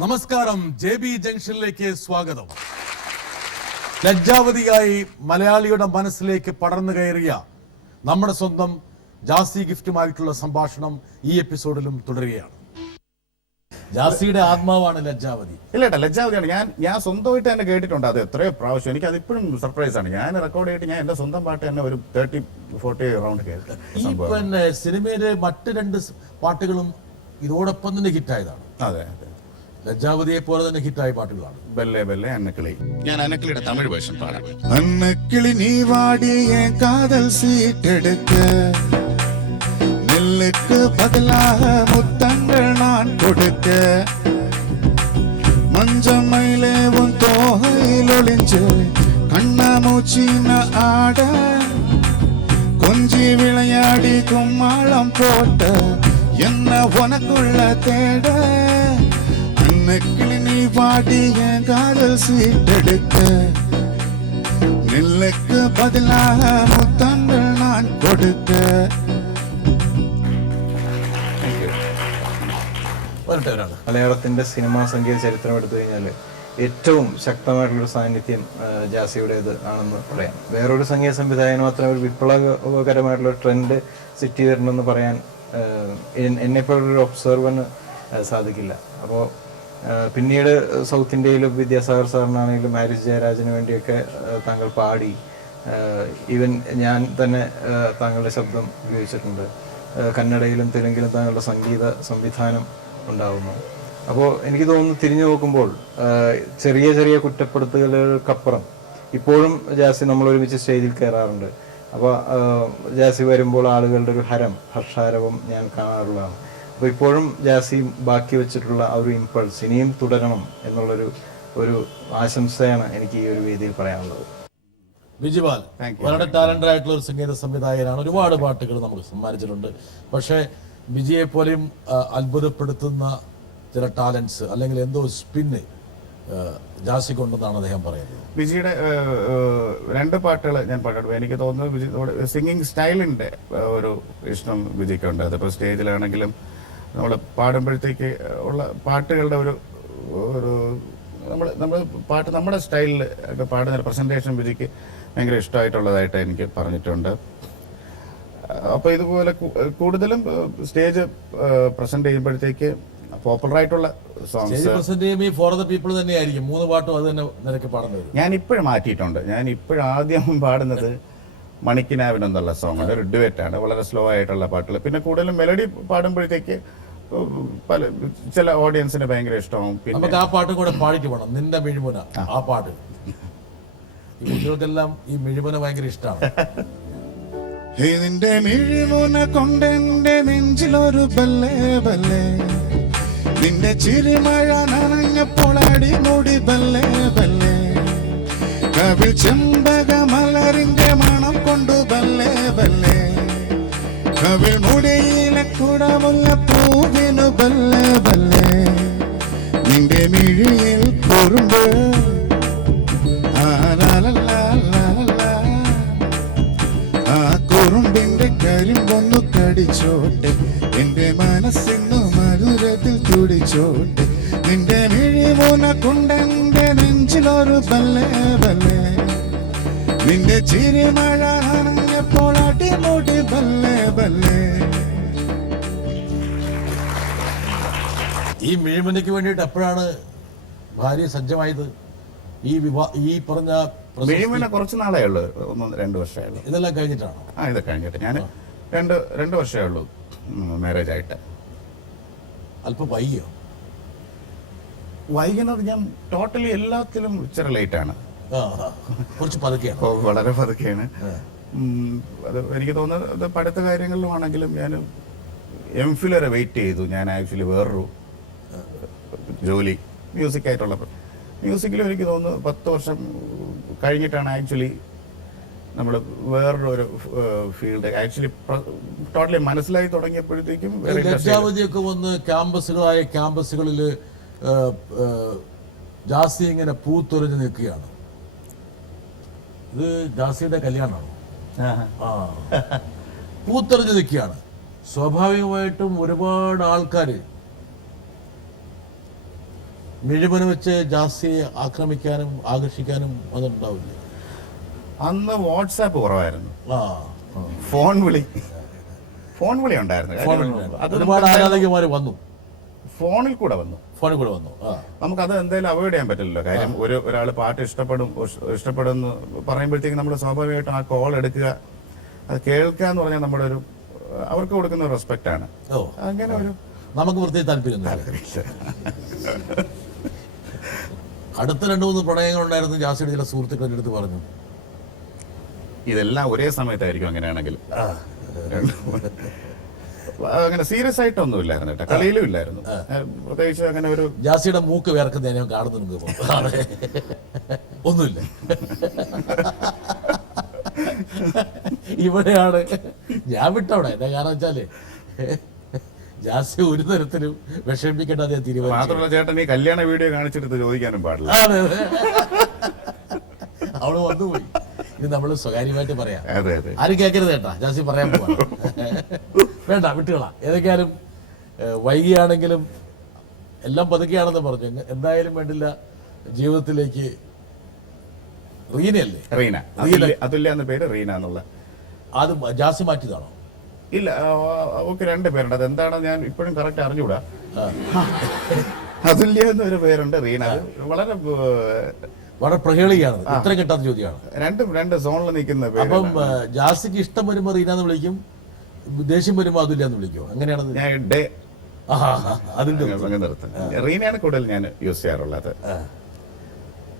നമസ്കാരം, JB ജംഗ്ഷനിലേക്ക് സ്വാഗതം. ലജ്ജാവതിയായി മലയാളിയുടെ മനസ്സിലേക്ക് പടർന്നു കയറിയ നമ്മുടെ സ്വന്തം ജാസി ഗിഫ്റ്റുമായിട്ടുള്ള സംഭാഷണം ഈ എപ്പിസോഡിലും തുടരുകയാണ്. ജാസിയുടെ ആത്മാവാണ് ലജ്ജാവതി. ഇല്ലേട്ടാ, ലജ്ജാവതിയാണ്. ഞാൻ സ്വന്തമായിട്ട് തന്നെ കേട്ടിട്ടുണ്ട്. അത് എത്രയോ പ്രാവശ്യം. എനിക്ക് അതിപ്പോഴും സർപ്രൈസ് ആണ്. ഞാൻ റെക്കോർഡ് ചെയ്തിട്ട് ഞാൻ എന്റെ സ്വന്തം പാട്ട് തന്നെ ഒരു 30-40 റൗണ്ട് കേട്ടു. ഈ പിന്നെ സിനിമയിലെ മറ്റ് 2 പാട്ടുകളും ഇതോടൊപ്പം തന്നെ ഹിറ്റായതാണ്. അതെ അതെ, ലജ്ജാവതിയെ പോലെ തന്നെ ഹിറ്റായ പാട്ടുകളാണ്. ബെല്ലേ ബെല്ലേ അന്നക്കിളി. ഞാൻ അന്നക്കിളിയുടെ തമിഴ് വേർഷൻ പാടാം. അന്നക്കിളി നീ വാടിയ കാതൽ സീറ്റെടുക്ക, நெல்லுக்கு பதிலாக முத்தங்கள் நான் கொடுக்க, மஞ்சமயிலே உன் தோகையில் ஒளிஞ்சு கண்ணாமூச்சின ஆட, கொஞ்சி விளையாடி கும்மாளம் போட்ட என்ன உனக்குள்ள தேட, அன்னக்கிளி நீ வாடிய காதல் சீட்டெடுக்க, நெல்லுக்கு பதிலாக முத்தங்கள் நான் கொடுக்க. മലയാളത്തിന്റെ സിനിമാ സംഗീത ചരിത്രം എടുത്തു കഴിഞ്ഞാൽ ഏറ്റവും ശക്തമായിട്ടുള്ളൊരു സാന്നിധ്യം ജാസിയുടേത് ആണെന്ന് പറയാം. വേറൊരു സംഗീത സംവിധായകന് മാത്രം ഒരു വിപ്ലവകരമായിട്ടുള്ള ട്രെൻഡ് സെറ്റ് ചെയ്തിട്ടുണ്ടെന്ന് പറയാൻ എന്നെപ്പോലൊരു ഒബ്സർവറിന് സാധിക്കില്ല. അപ്പോൾ പിന്നീട് സൗത്ത് ഇന്ത്യയിലും വിദ്യാസാഗർ സാറിനാണെങ്കിലും ഹാരിസ് ജയരാജന് വേണ്ടിയൊക്കെ താങ്കൾ പാടി. ഈവൻ ഞാൻ തന്നെ താങ്കളുടെ ശബ്ദം ഉപയോഗിച്ചിട്ടുണ്ട്. കന്നഡയിലും തെലുങ്കിലും താങ്കളുടെ സംഗീത സംവിധാനം ഉണ്ടാവുന്നു. അപ്പോൾ എനിക്ക് തോന്നുന്നു, തിരിഞ്ഞു നോക്കുമ്പോൾ ചെറിയ ചെറിയ കുറ്റപ്പെടുത്തലുകൾക്കപ്പുറം ഇപ്പോഴും ജാസി നമ്മൾ ഒരുമിച്ച് സ്റ്റേജിൽ കയറാറുണ്ട്. അപ്പോൾ ജാസി വരുമ്പോൾ ആളുകളുടെ ഒരു ഹർഷാരവം ഞാൻ കാണാറുള്ളതാണ്. അപ്പോൾ ഇപ്പോഴും ജാസി ബാക്കി വെച്ചിട്ടുള്ള ആ ഒരു ഇമ്പൾസ് ഇനിയും തുടരണം എന്നുള്ളൊരു ആശംസയാണ് എനിക്ക് ഈ ഒരു വേദിയിൽ പറയാനുള്ളത്. ബിജിപാൽ വളരെ ടാലന്റഡ് ആയിട്ടുള്ള ഒരു സംഗീത സംവിധായകനാണ്. ഒരുപാട് പാട്ടുകൾ നമുക്ക് സമ്മാനിച്ചിട്ടുണ്ട്. പക്ഷേ ബിജിയെ പോലെയും അത്ഭുതപ്പെടുത്തുന്ന ചില ടാലൻസ് അല്ലെങ്കിൽ എന്തോ സ്പിന്ന് ജാസി കൊണ്ടെന്നാണ് അദ്ദേഹം പറയുന്നത്. ബിജിയുടെ 2 പാട്ടുകൾ ഞാൻ പാടും. എനിക്ക് തോന്നുന്നു ബിജി സിംഗിങ് സ്റ്റൈലിന്റെ ഒരു ഇഷ്ടം ബിജിക്കുണ്ട്. അതിപ്പോൾ സ്റ്റേജിലാണെങ്കിലും നമ്മൾ പാടുമ്പോഴത്തേക്ക് ഉള്ള പാട്ടുകളുടെ ഒരു നമ്മൾ പാട്ട് നമ്മുടെ സ്റ്റൈലിൽ ഒക്കെ പാടുന്ന പ്രസന്റേഷൻ ബിജിക്ക് ഭയങ്കര ഇഷ്ടമായിട്ടുള്ളതായിട്ട് എനിക്ക് പറഞ്ഞിട്ടുണ്ട്. അപ്പോൾ ഇതുപോലെ കൂടുതലും സ്റ്റേജ് പ്രസന്റ് ചെയ്യുമ്പോഴത്തേക്ക് പോപ്പുലർ ആയിട്ടുള്ള സോങ്സ് ഫോർ ദ പീപ്പിൾ തന്നെയായിരിക്കും. 3 പാട്ടും അത് തന്നെ നിനക്ക് പാടുന്നത്. ഞാൻ ഇപ്പോഴും മാറ്റിയിട്ടുണ്ട്. ഞാൻ ഇപ്പോഴും ആദ്യം പാടുന്നത് മണിക്കിനാവിനെന്നുള്ള സോങ്, ഒരു ഡുവറ്റാണ്. വളരെ സ്ലോ ആയിട്ടുള്ള പാട്ടുകൾ. പിന്നെ കൂടുതലും മെലഡി പാടുമ്പോഴത്തേക്ക് ചില ഓഡിയൻസിന് ഭയങ്കര ഇഷ്ടമാവും. പിന്നെ ആ പാട്ടും കൂടെ പാടിയിട്ട് പോകണം. നിന്റെ മിഴിമുന, ആ പാട്ട് ഈ കുട്ടികൾക്കെല്ലാം ഈ മിഴിമുന ഭയങ്കര ഇഷ്ടമാണ്. നിന്റെ മിഴിമുന കൊണ്ടെന്റെ നെഞ്ചിലൊരു ബല്ലേ ബല്ലേ, നിന്റെ ചിരിമഴ നനഞ്ഞപ്പോൾ അടിമുടി ബല്ലേ ബല്ലേ, കവിൾ ചെമ്പക മലരിന്റെ മണം കൊണ്ടു ബല്ലേ ബല്ലേ, കവിൾ മുടിയിലെ കുടമുള്ള പൂവിനു ബല്ലേ ബല്ലേ, നിന്റെ മിഴിയിൽ കുറുമ്പ് കുറുമ്പിന്റെ കരിമ്പൊന്നു കടിച്ചോട്ടെ, എന്റെ മനസ്സിന്നു മധുരത്തിൽ തുടിച്ചോട്ടെ, നിന്റെ മിഴിമൂന കൊണ്ടെന്റെ നെഞ്ചിലൊരു ബല്ലേ ബല്ലേ, നിന്റെ ചിരിമഴ നനഞ്ഞപ്പോൾ അടിമുടി ബല്ലേ ബല്ലേ. ഈ മിഴിമുനയ്ക്ക് വേണ്ടിയിട്ട് എപ്പോഴാണ് ഭാര്യ സജ്ജമായത്? ഈ പറഞ്ഞ മിഴിമുന കുറച്ച് നാളേ ഉള്ളൂ, 1-2 വർഷമേ ഉള്ളൂ. ഇതെല്ലാം കഴിഞ്ഞിട്ടാണോ? ഇത് കഴിഞ്ഞിട്ട് ഞാൻ 2 വർഷമേ ഉള്ളൂ മാരേജ് ആയിട്ട്. അല്പം വൈകിയോ? വൈകുന്നത് ഞാൻ ടോട്ടലി എല്ലാത്തിലും ഇച്ചിരി ലേറ്റാണ്. കുറച്ച് പതുക്കെയാണ്. വളരെ പതുക്കെയാണ്. അത് എനിക്ക് തോന്നുന്നത് പഠിത്ത കാര്യങ്ങളിലും ആണെങ്കിലും ഞാൻ MPhil വരെ വെയിറ്റ് ചെയ്തു. ഞാൻ ആക്ച്വലി വേറൊരു ജോലി മ്യൂസിക്കിലും എനിക്ക് തോന്നുന്നു 10 വർഷം കഴിഞ്ഞിട്ടാണ് ആക്ച്വലി നമ്മൾ വേറൊരു ഫീൽഡ് ആക്ച്വലി ടോട്ടലി മനസ്സിലായി തുടങ്ങിയപ്പോഴത്തേക്കും. ലജ്ജാവതിയൊക്കെ വന്ന് ക്യാമ്പസുകളിൽ ജാസി ഇങ്ങനെ പൂത്തൊറിഞ്ഞ് നിൽക്കുകയാണ്. ഇത് ജാസിയുടെ കല്യാണമാണോ? പൂത്തൊറിഞ്ഞ് നിൽക്കുകയാണ്. സ്വാഭാവികമായിട്ടും ഒരുപാട് ആൾക്കാർ മിഴിമന വെച്ച് ജാസിയെ ആക്രമിക്കാനും ആകർഷിക്കാനും അതുണ്ടാവില്ലേ? അന്ന് വാട്സാപ്പ് കുറവായിരുന്നു, ആ ഫോൺ വിളി ഉണ്ടായിരുന്നു. അത് ഒരുപാട് ആരാധകന്മാർ വന്നു, ഫോണിൽ കൂടെ വന്നു. ആ നമുക്കത് എന്തായാലും അവോയ്ഡ് ചെയ്യാൻ പറ്റില്ലല്ലോ. കാര്യം ഒരാൾ പാട്ട് ഇഷ്ടപ്പെടുന്നു പറയുമ്പോഴത്തേക്കും നമ്മൾ സ്വാഭാവികമായിട്ടും ആ കോൾ എടുക്കുക, അത് കേൾക്കുക എന്ന് പറഞ്ഞാൽ നമ്മുടെ ഒരു അവർക്ക് കൊടുക്കുന്ന റെസ്പെക്റ്റ് ആണ്. ഓ അങ്ങനെ ഒരു നമുക്ക് പ്രത്യേക താല്പര്യം. അടുത്ത 2-3 പ്രണയങ്ങൾ ഉണ്ടായിരുന്നു ജാസിയുടെ ചില സുഹൃത്തുക്കളുടെ അടുത്ത് പറഞ്ഞു. ഇതെല്ലാം ഒരേ സമയത്തായിരിക്കും അങ്ങനെയാണെങ്കിൽ. അങ്ങനെ സീരിയസ് ആയിട്ടൊന്നും ഇല്ലായിരുന്നു കേട്ടോ, കളിയിലും ഇല്ലായിരുന്നു പ്രത്യേകിച്ച് അങ്ങനെ ഒരു. ജാസിയുടെ മൂക്ക് വേർക്കുന്ന ഞാൻ കാണുന്നുണ്ട്. ഒന്നുമില്ല. ഇവിടെയാണ് ഞാൻ വിട്ടവിടെ. എന്താ കാരണം വെച്ചാല് ജാസി ഒരു തരത്തിലും വിഷമിക്കേണ്ട അദ്ദേഹം തീരുമാനിച്ചു. മാത്രമല്ല ചേട്ടൻ ഈ കല്യാണ വീഡിയോ കാണിച്ചെടുത്ത് ചോദിക്കാനും പാടില്ല. അവള് വന്നുപോയി. ഇത് നമ്മൾ സ്വകാര്യമായിട്ട് പറയാം, അതെ അതെ, ആരും കേൾക്കരുത് കേട്ടാ. ജാസി പറയാൻ പോവാ. വേണ്ട, വിട്ടുകളാം. ഏതൊക്കെയാലും വൈകിയാണെങ്കിലും എല്ലാം പതുക്കെയാണെന്ന് പറഞ്ഞു. എന്തായാലും വേണ്ടില്ല, ജീവിതത്തിലേക്ക് റീനയല്ലേ? റീന, അതുല്യ എന്ന പേര് റീന എന്നുള്ള. അത് ജാസി മാറ്റിയതാണോ? ഇല്ല, അവർക്ക് 2 പേരുണ്ട്. അതെന്താണെന്ന് ഞാൻ ഇപ്പോഴും കറക്റ്റ് അറിഞ്ഞുകൂടാ. അതുല്യ എന്നൊരു പേരുണ്ട്, റീന. വളരെ വളരെ പ്രഹേളിയാണ്. ഇത്ര കിട്ടാത്ത ചോദ്യമാണ്. രണ്ട് സോണിൽ നിൽക്കുന്ന പേര്. അപ്പം ജാസിക്ക് ഇഷ്ടം വരുമ്പോ റീന എന്ന് വിളിക്കും, ദേഷ്യം വരുമ്പോ അതുല്യ എന്ന് വിളിക്കും. അങ്ങനെയാണ് ഞാൻ ഡേ അതിന്റെ നിർത്തും. റീനയാണ് കൂടുതൽ ഞാൻ യൂസ് ചെയ്യാറുള്ളത്.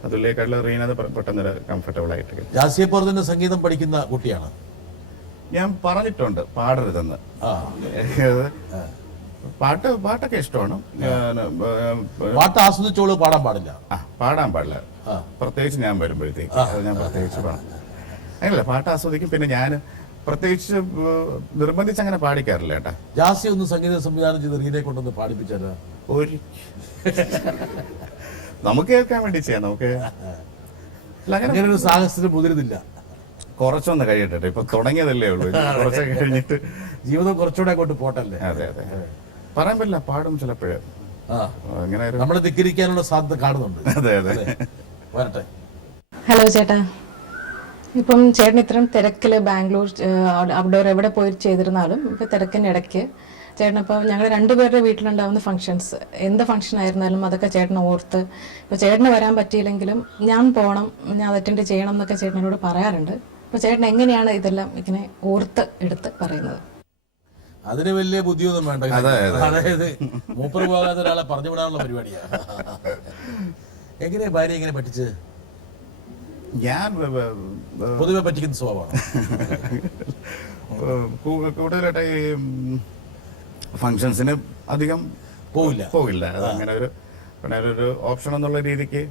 അതുല്യേക്കാളും റീന പെട്ടെന്ന് കംഫർട്ടബിൾ ആയിട്ട്. ജാസിയെ പോലെ തന്നെ സംഗീതം പഠിക്കുന്ന കുട്ടിയാണ്. ഞാൻ പറഞ്ഞിട്ടുണ്ട് പാടരുതെന്ന്. പാട്ടൊക്കെ ഇഷ്ടമാണ്. പാട്ട് ആസ്വദിച്ചോളൂ, പാടാൻ പാടില്ല. പാടാൻ പാടില്ല, പ്രത്യേകിച്ച് ഞാൻ വരുമ്പോഴത്തേക്ക്. അത് ഞാൻ പ്രത്യേകിച്ച് പാടാം. അങ്ങനല്ല, പാട്ട് ആസ്വദിക്കും. പിന്നെ ഞാൻ പ്രത്യേകിച്ച് നിർബന്ധിച്ച് അങ്ങനെ പാടിക്കാറില്ല കേട്ടാ. ജാസി ഒന്ന് സംഗീത സംവിധാനം ചെയ്ത് റീനയെ കൊണ്ടൊന്ന് പാടിപ്പിച്ചാല് ഒരു നമുക്ക് കേൾക്കാൻ വേണ്ടി ചെയ്യാം. നമുക്ക് അങ്ങനെ ഒരു സാഹസത്തിന് മുതിരുന്നില്ല. കുറച്ചൊന്ന് കഴിയട്ടെ, ഇപ്പൊ തുടങ്ങിയതല്ലേ ഉള്ളൂ. കുറച്ചൊക്കെ കഴിഞ്ഞിട്ട് ജീവിതം കുറച്ചുകൂടെ അങ്ങോട്ട് പോട്ടല്ലേ. അതെ അതെ, പറയാൻ പറ്റില്ല. പാടും ചിലപ്പോഴേ അങ്ങനെ നമ്മളെ ധിക്കരിക്കാനുള്ള സാധ്യത കാണുന്നുണ്ട്. അതെ അതെ, വരട്ടെ. ഹലോ ചേട്ടാ, ഇപ്പം ചേട്ടൻ ഇത്രയും തിരക്കിൽ ബാംഗ്ലൂർ ഔട്ട്ഡോർ എവിടെ പോയി ചെയ്തിരുന്നാലും ഇപ്പം തിരക്കിനിടയ്ക്ക് ചേട്ടനിപ്പോൾ ഞങ്ങൾ 2 പേരുടെ വീട്ടിലുണ്ടാവുന്ന ഫംഗ്ഷൻസ്, എന്ത് ഫംഗ്ഷൻ ആയിരുന്നാലും അതൊക്കെ ചേട്ടൻ ഓർത്ത്, ഇപ്പോൾ ചേട്ടന് വരാൻ പറ്റിയില്ലെങ്കിലും ഞാൻ പോകണം, ഞാൻ അത് അറ്റൻഡ് ചെയ്യണം എന്നൊക്കെ ചേട്ടനോട് പറയാറുണ്ട്. അപ്പോൾ ചേട്ടൻ എങ്ങനെയാണ് ഇതെല്ലാം ഇങ്ങനെ ഓർത്ത് എടുത്ത് പറയുന്നത്? അതിന് വലിയ ബുദ്ധിയൊന്നും വേണ്ട. അതായത് മൂപ്പർ പോകാത്ത ഒരാളെ പറഞ്ഞു വിടാനുള്ള പരിപാടിയാണ്. എങ്ങനെയാ ഭാര്യ എങ്ങനെ പറ്റിച്ചത്? ഞാൻ പൊതുവെ പറ്റിക്കുന്ന സ്വഭാവമാണ്. കൂടുതലായിട്ട് ഈ ഫങ്ഷൻസിന് അധികം പോകില്ല. അങ്ങനെ ഒരു ഓപ്ഷൻ എന്നുള്ള രീതിക്ക്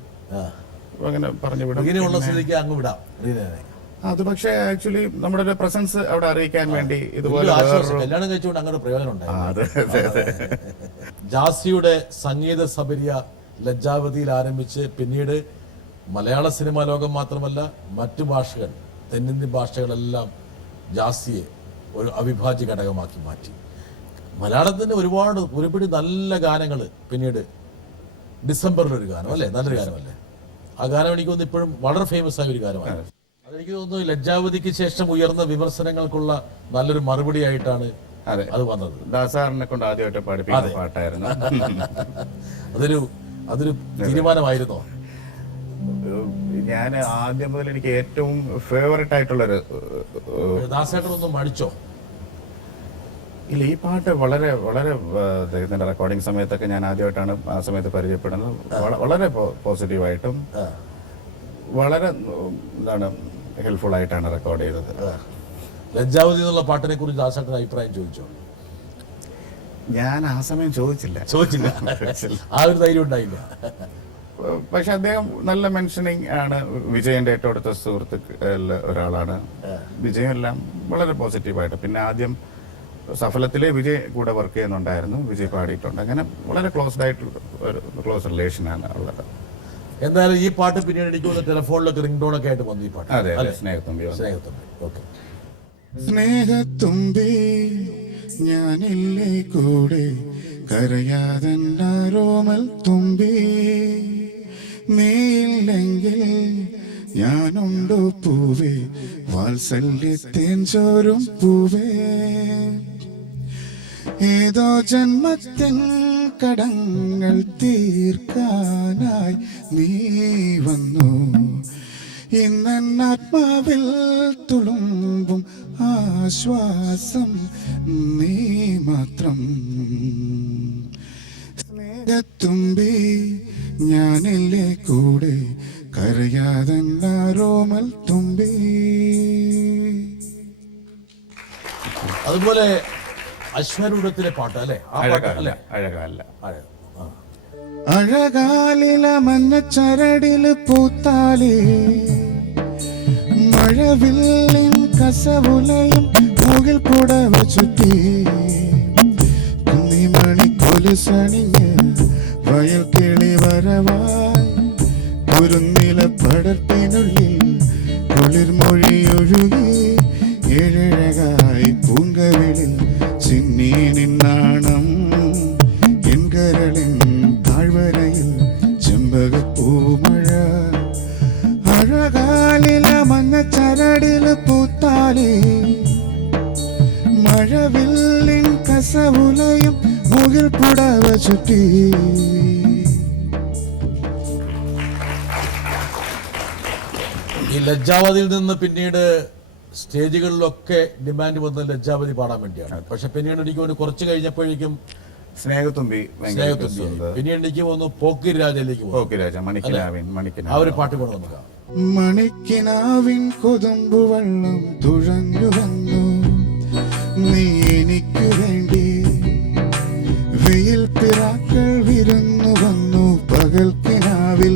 അങ്ങനെ പറഞ്ഞു വിടും. ഇങ്ങനെയുള്ള സ്ഥിതിക്ക് അങ്ങ് വിടാം. അത് പക്ഷേ ആക്ച്വലി നമ്മുടെ ഒരു പ്രസൻസ് അവിടെ അറിയിക്കാൻ വേണ്ടി ഇതുപോലെ കല്യാണം കഴിച്ചുകൊണ്ട് അങ്ങനെ പ്രയോജനം ഉണ്ടായി. ജാസിയുടെ സംഗീത സബരിയ ലജ്ജാവതിയിൽ ആരംഭിച്ച് പിന്നീട് മലയാള സിനിമാ ലോകം മാത്രമല്ല മറ്റു ഭാഷകൾ, തെന്നിന്ത്യൻ ഭാഷകളെല്ലാം ജാസിയെ ഒരു അവിഭാജ്യ ഘടകമാക്കി മാറ്റി. മലയാളത്തിന്റെ ഒരുപിടി നല്ല ഗാനങ്ങൾ. പിന്നീട് ഡിസംബറിലൊരു ഗാനം അല്ലേ, നല്ലൊരു ഗാനമല്ലേ ആ ഗാനം? എനിക്ക് തോന്നുന്നു ഇപ്പോഴും വളരെ ഫേമസ് ആയ ഒരു ഗാനമാണ്. അതെനിക്ക് തോന്നുന്നു ലജ്ജാവതിക്ക് ശേഷം ഉയർന്ന വിമർശനങ്ങൾക്കുള്ള നല്ലൊരു മറുപടി ആയിട്ടാണ് അത് വന്നത്. ദാസാറിനെ കൊണ്ട് ആദ്യമായിട്ട് പാടിപ്പിക്കുന്ന പാട്ടായിരുന്നു. അതൊരു തീരുമാനമായിരുന്നോ? ഞാൻ ആദ്യം മുതൽ എനിക്ക് ഏറ്റവും ഫേവറേറ്റ് ആയിട്ടുള്ളൊരു. ദാസേട്ടനൊന്നും മടിച്ചോ? ഇല്ല, ഈ പാട്ട് വളരെ വളരെ ഇതിന്റെ റെക്കോർഡിംഗ് സമയത്തൊക്കെ ഞാൻ ആദ്യമായിട്ടാണ് ആ സമയത്ത് പരിചയപ്പെടുന്നത്. വളരെ പോസിറ്റീവായിട്ടും വളരെ ഹെൽപ്ഫുൾ ആയിട്ടാണ് റെക്കോർഡ് ചെയ്തത്. ലജ്ജാവതി എന്നുള്ള പാട്ടിനെ കുറിച്ച് ദാസേട്ടൻ അഭിപ്രായം ചോദിച്ചോ? ഞാൻ ആ സമയം ചോദിച്ചില്ല. ആ ഒരു ധൈര്യം ഉണ്ടായില്ല. പക്ഷെ അദ്ദേഹം നല്ല മെൻഷനിങ് ആണ്. വിജയന്റെ ഏറ്റവും അടുത്ത സുഹൃത്തുക്കളിൽ ഒരാളാണ്. വിജയം എല്ലാം വളരെ പോസിറ്റീവായിട്ട്. പിന്നെ ആദ്യം സഫലത്തിലെ വിജയ് കൂടെ വർക്ക് ചെയ്യുന്നുണ്ടായിരുന്നു, വിജയ് പാടിയിട്ടുണ്ട്. അങ്ങനെ വളരെ ക്ലോസ് റിലേഷനാണ് ഉള്ളത്. എന്തായാലും ഈ പാട്ട് പിന്നീട് എനിക്ക് ടെലിഫോണിലൊക്കെ റിംഗ് ടോൺ ഒക്കെ ആയിട്ട് വന്നു ഈ പാട്ട്. അതെ, സ്നേഹത്തുമ്പി. ഓക്കെ. സ്നേഹത്തുമ്പി ഞാനില്ലേ കൂടെ, കരയാതെന്നാരോമൽ തുമ്പി നീയില്ലെങ്കിൽ ഞാനുണ്ടോ പൂവേ വാത്സല്യത്തേൻ ചോരും പൂവേ ഏതോ ജന്മത്തിൻ കടങ്ങൾ തീർക്കാനായി നീ വന്നു ഇന്നാത്മാവിൽ തുളുമ്പും ആശ്വാസം നീ മാത്രം സ്നേഹത്തുമ്പി ഞാനില്ലേ കൂടെ കരയാതെന്നാരോമൽ തുമ്പി. അതുപോലെ അശ്വരൂഢത്തിലെ പാട്ട് അല്ലേ, ആ പാട്ട് അല്ലേ? അഴകല്ല അഴകാലില മഞ്ഞച്ചരടില് പൂത്താലേ മഴവില്ലിൻ കസവുലയും മുകിൽ പുടവ ചുറ്റി കുന്നിമണി കൊലുസണിഞ്ഞ് വയൽ കിളി വരവായി കുരുന്നില പടർപ്പിനുള്ളിൽ കുളിർമൊഴിയൊഴുകി ഏഴഴകായി പൂങ്കവിളിൽ ചിന്നി നിന്നാണം എൻ കരളിൻ താഴ്വരയിൽ ചെമ്പകപ്പൂമഴ അഴകാലില മഞ്ഞച്ചരടില് പൂത്താലേ മഴവില്ലിൻ കസവുലയും മുകിൽ പുടവ ചുറ്റി. ഈ ലജ്ജാവതിയിൽ നിന്ന് പിന്നീട് സ്റ്റേജുകളിലൊക്കെ ഡിമാൻഡ് വന്നത് ലജ്ജാവതി പാടാൻ വേണ്ടിയാണ്. പക്ഷെ പിന്നീട് എനിക്ക് തോന്നുന്നു കുറച്ച് കഴിഞ്ഞപ്പോഴേക്കും സ്നേഹത്തുമ്പി പിന്നീട് എനിക്ക് തോന്നുന്നു പോക്കിരി രാജയിലേക്ക് മണിക്കിനാവിൻ ആ ഒരു പാട്ട് കൊണ്ട് നമുക്ക് മണിക്കിനാവിൻ കൊതുമ്പു വെള്ളം തുഴഞ്ഞു വന്നു നീ എനിക്ക് വേണ്ടി വെയിൽ പിറാക്കൾ വിരുന്നു വന്നു പകൽക്കിനാവിൽ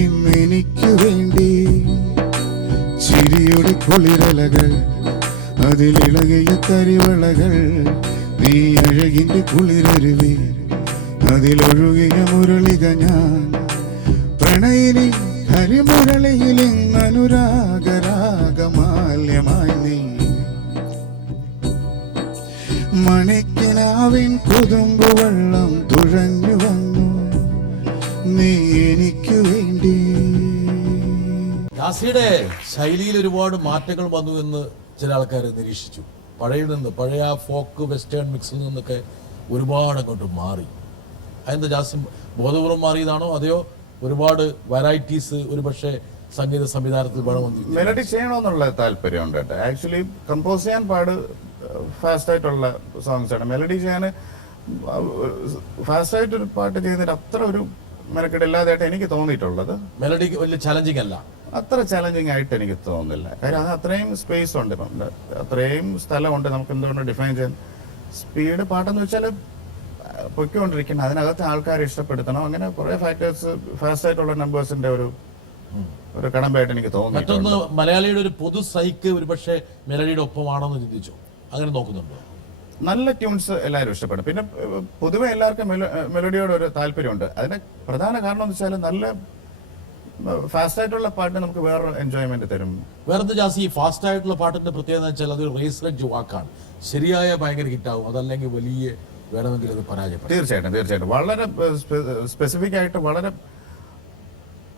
ഇന്നെനിക്ക് വേണ്ടി ചിരിയുടെ കുളിരലകൾ അതിലിളകിയ കരിവളകൾ നീ അഴകിന്റെ കുളിരരുവി അതിലൊഴുകിയ മുരളിക ഞാൻ പ്രണയിനി ഹരിമുരളിയിൽ അനുരാഗരാഗമാല്യമായി നീ മണിക്കിനാവിൻ കുതുമ്പു വെള്ളം തുഴഞ്ഞു വന്നു നീ എനിക്ക് വേണ്ടി. ജാസിയുടെ ശൈലിയിൽ ഒരുപാട് മാറ്റങ്ങൾ വന്നു എന്ന് ചില ആൾക്കാർ നിരീക്ഷിച്ചു. പഴയ ഫോക്ക് വെസ്റ്റേൺ മിക്സിൽ നിന്നൊക്കെ ഒരുപാട് അങ്ങോട്ട് മാറി. അതെന്താ ജാസി ബോധപൂർവം മാറിയതാണോ അതെയോ ഒരുപാട് വെറൈറ്റീസ് ഒരു പക്ഷേ സംഗീത സംവിധാനത്തിൽ വേണമെന്ന് മെലഡി ചെയ്യണമെന്നുള്ള താല്പര്യമുണ്ട് കേട്ടോ. ആക്ച്വലി കമ്പോസ് ചെയ്യാൻ ഫാസ്റ്റ് ആയിട്ടുള്ള സോങ്സ് ആണ്. മെലഡി ചെയ്യാൻ ഫാസ്റ്റ് ആയിട്ട് ഒരു പാട്ട് ചെയ്യുന്നതിന് അത്ര ഒരു മെനക്കെടില്ലാതായിട്ട് എനിക്ക് തോന്നിയിട്ടുള്ളത്. മെലഡി വലിയ ചലഞ്ചിങ് അല്ല, അത്ര ചലഞ്ചിങ് ആയിട്ട് എനിക്ക് തോന്നുന്നില്ല. കാര്യം അത് അത്രയും സ്പേസ് ഉണ്ട്, അത്രയും സ്ഥലമുണ്ട് നമുക്ക് എന്തുകൊണ്ട് ഡിഫൈൻ ചെയ്യാൻ. സ്പീഡ് പാട്ടെന്ന് വെച്ചാൽ പൊയ്ക്കൊണ്ടിരിക്കണം, അതിനകത്ത് ആൾക്കാരെ ഇഷ്ടപ്പെടുത്തണം, അങ്ങനെ കുറെ ഫാക്ടേഴ്സ് ഫാസ്റ്റ് ആയിട്ടുള്ള നമ്പേഴ്സിന്റെ ഒരു കടമ്പായിട്ട് എനിക്ക് തോന്നുന്നു. മറ്റൊന്ന് മലയാളിയുടെ ഒരു പൊതു സൈക്ക് ഒരു പക്ഷേ മെലഡിയുടെ ഒപ്പമാണെന്ന് ചിന്തിച്ചു, അങ്ങനെ നോക്കുന്നുണ്ടോ? നല്ല ട്യൂൺസ് എല്ലാവരും ഇഷ്ടപ്പെടും. പിന്നെ പൊതുവെ എല്ലാവർക്കും മെലഡിയോട് ഒരു താല്പര്യമുണ്ട്. അതിന് പ്രധാന കാരണം എന്ന് വെച്ചാൽ നല്ല ഫാസ്റ്റ് ആയിട്ടുള്ള പാട്ട് നമുക്ക് വേറെ എൻജോയ്മെന്റ് തരും. വേറെ ജാസി ഫാസ്റ്റ് ആയിട്ടുള്ള പാട്ടിന്റെ പ്രത്യേകത വെച്ചാൽ അതൊരു റേസ് വാക്കാണ്. ശരിയായ ഭയങ്കര ഹിറ്റാവും, അതല്ലെങ്കിൽ വലിയ വേണമെങ്കിൽ അത് പരാജയപ്പെടും. തീർച്ചയായിട്ടും വളരെ സ്പെസിഫിക് ആയിട്ട് വളരെ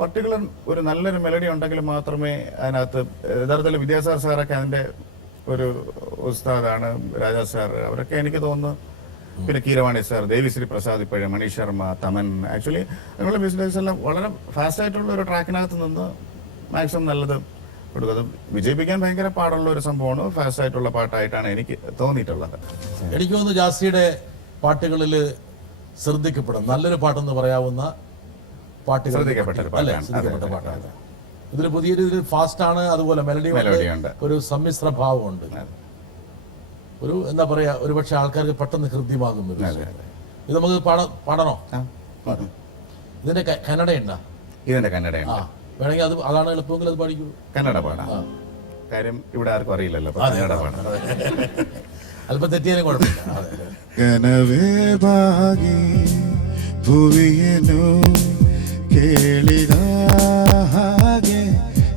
പർട്ടിക്കുലർ ഒരു നല്ലൊരു മെലഡി ഉണ്ടെങ്കിൽ മാത്രമേ അതിനകത്ത് യഥാർത്ഥത്തിൽ വിദ്യാസാഗർ സാറൊക്കെ അതിന്റെ ഒരു ഉസ്താദാണ്. രാജാ സാർ അവരൊക്കെ എനിക്ക് തോന്നുന്നു, പിന്നെ കീരവാണി സാർ, ദേവിശ്രീ പ്രസാദ്, ഇപ്പോഴും മനീഷ് ശർമ്മ, തമൻ, ആക്ച്വലി അങ്ങനെയുള്ള മ്യൂസിക്കേഴ്സ് എല്ലാം വളരെ ഫാസ്റ്റ് ആയിട്ടുള്ള ഒരു ട്രാക്കിനകത്ത് നിന്ന് മാക്സിമം നല്ലത് കൊടുക്കുന്നത്. വിജയിപ്പിക്കാൻ ഭയങ്കര പാടുള്ള ഒരു സംഭവമാണ് ഫാസ്റ്റ് ആയിട്ടുള്ള പാട്ടായിട്ടാണ് എനിക്ക് തോന്നിയിട്ടുള്ളത്. എനിക്ക് തോന്നുന്നു ജാസിയുടെ പാട്ടുകളിൽ ശ്രദ്ധിക്കപ്പെടും നല്ലൊരു പാട്ടെന്ന് പറയാവുന്ന പാട്ടുകൾ ശ്രദ്ധിക്കപ്പെട്ട പാട്ടാണ്. ഇതിൽ പുതിയ രീതിയിൽ ഫാസ്റ്റ് ആണ്, അതുപോലെ മെലഡി ഒരു സമ്മിശ്ര ഭാവമുണ്ട്. ഒരു എന്താ പറയാ, ഒരു പക്ഷെ ആൾക്കാർക്ക് പെട്ടെന്ന് ഹൃദ്യമാകുന്നത്. ഇത് നമുക്ക് പാടണോ? ഇതിന്റെ കന്നഡയുണ്ടോ? ഇതിന്റെ കന്നഡയുണ്ട്. വേണമെങ്കിൽ അതാണ് എളുപ്പമെങ്കിൽ അത് പാടിക്കൂ. കന്നഡ പാടാം. കാര്യം ഇവിടെ ആർക്കും അറിയില്ലല്ലോ. കന്നഡ പാടാം. അല്പം തെറ്റിയാലും കുഴപ്പമില്ല. ಕನವೇ ಬಾಗಿ ಭುವಿಯನ್ನು ಕೇಳಿದ ಹಾಗೆ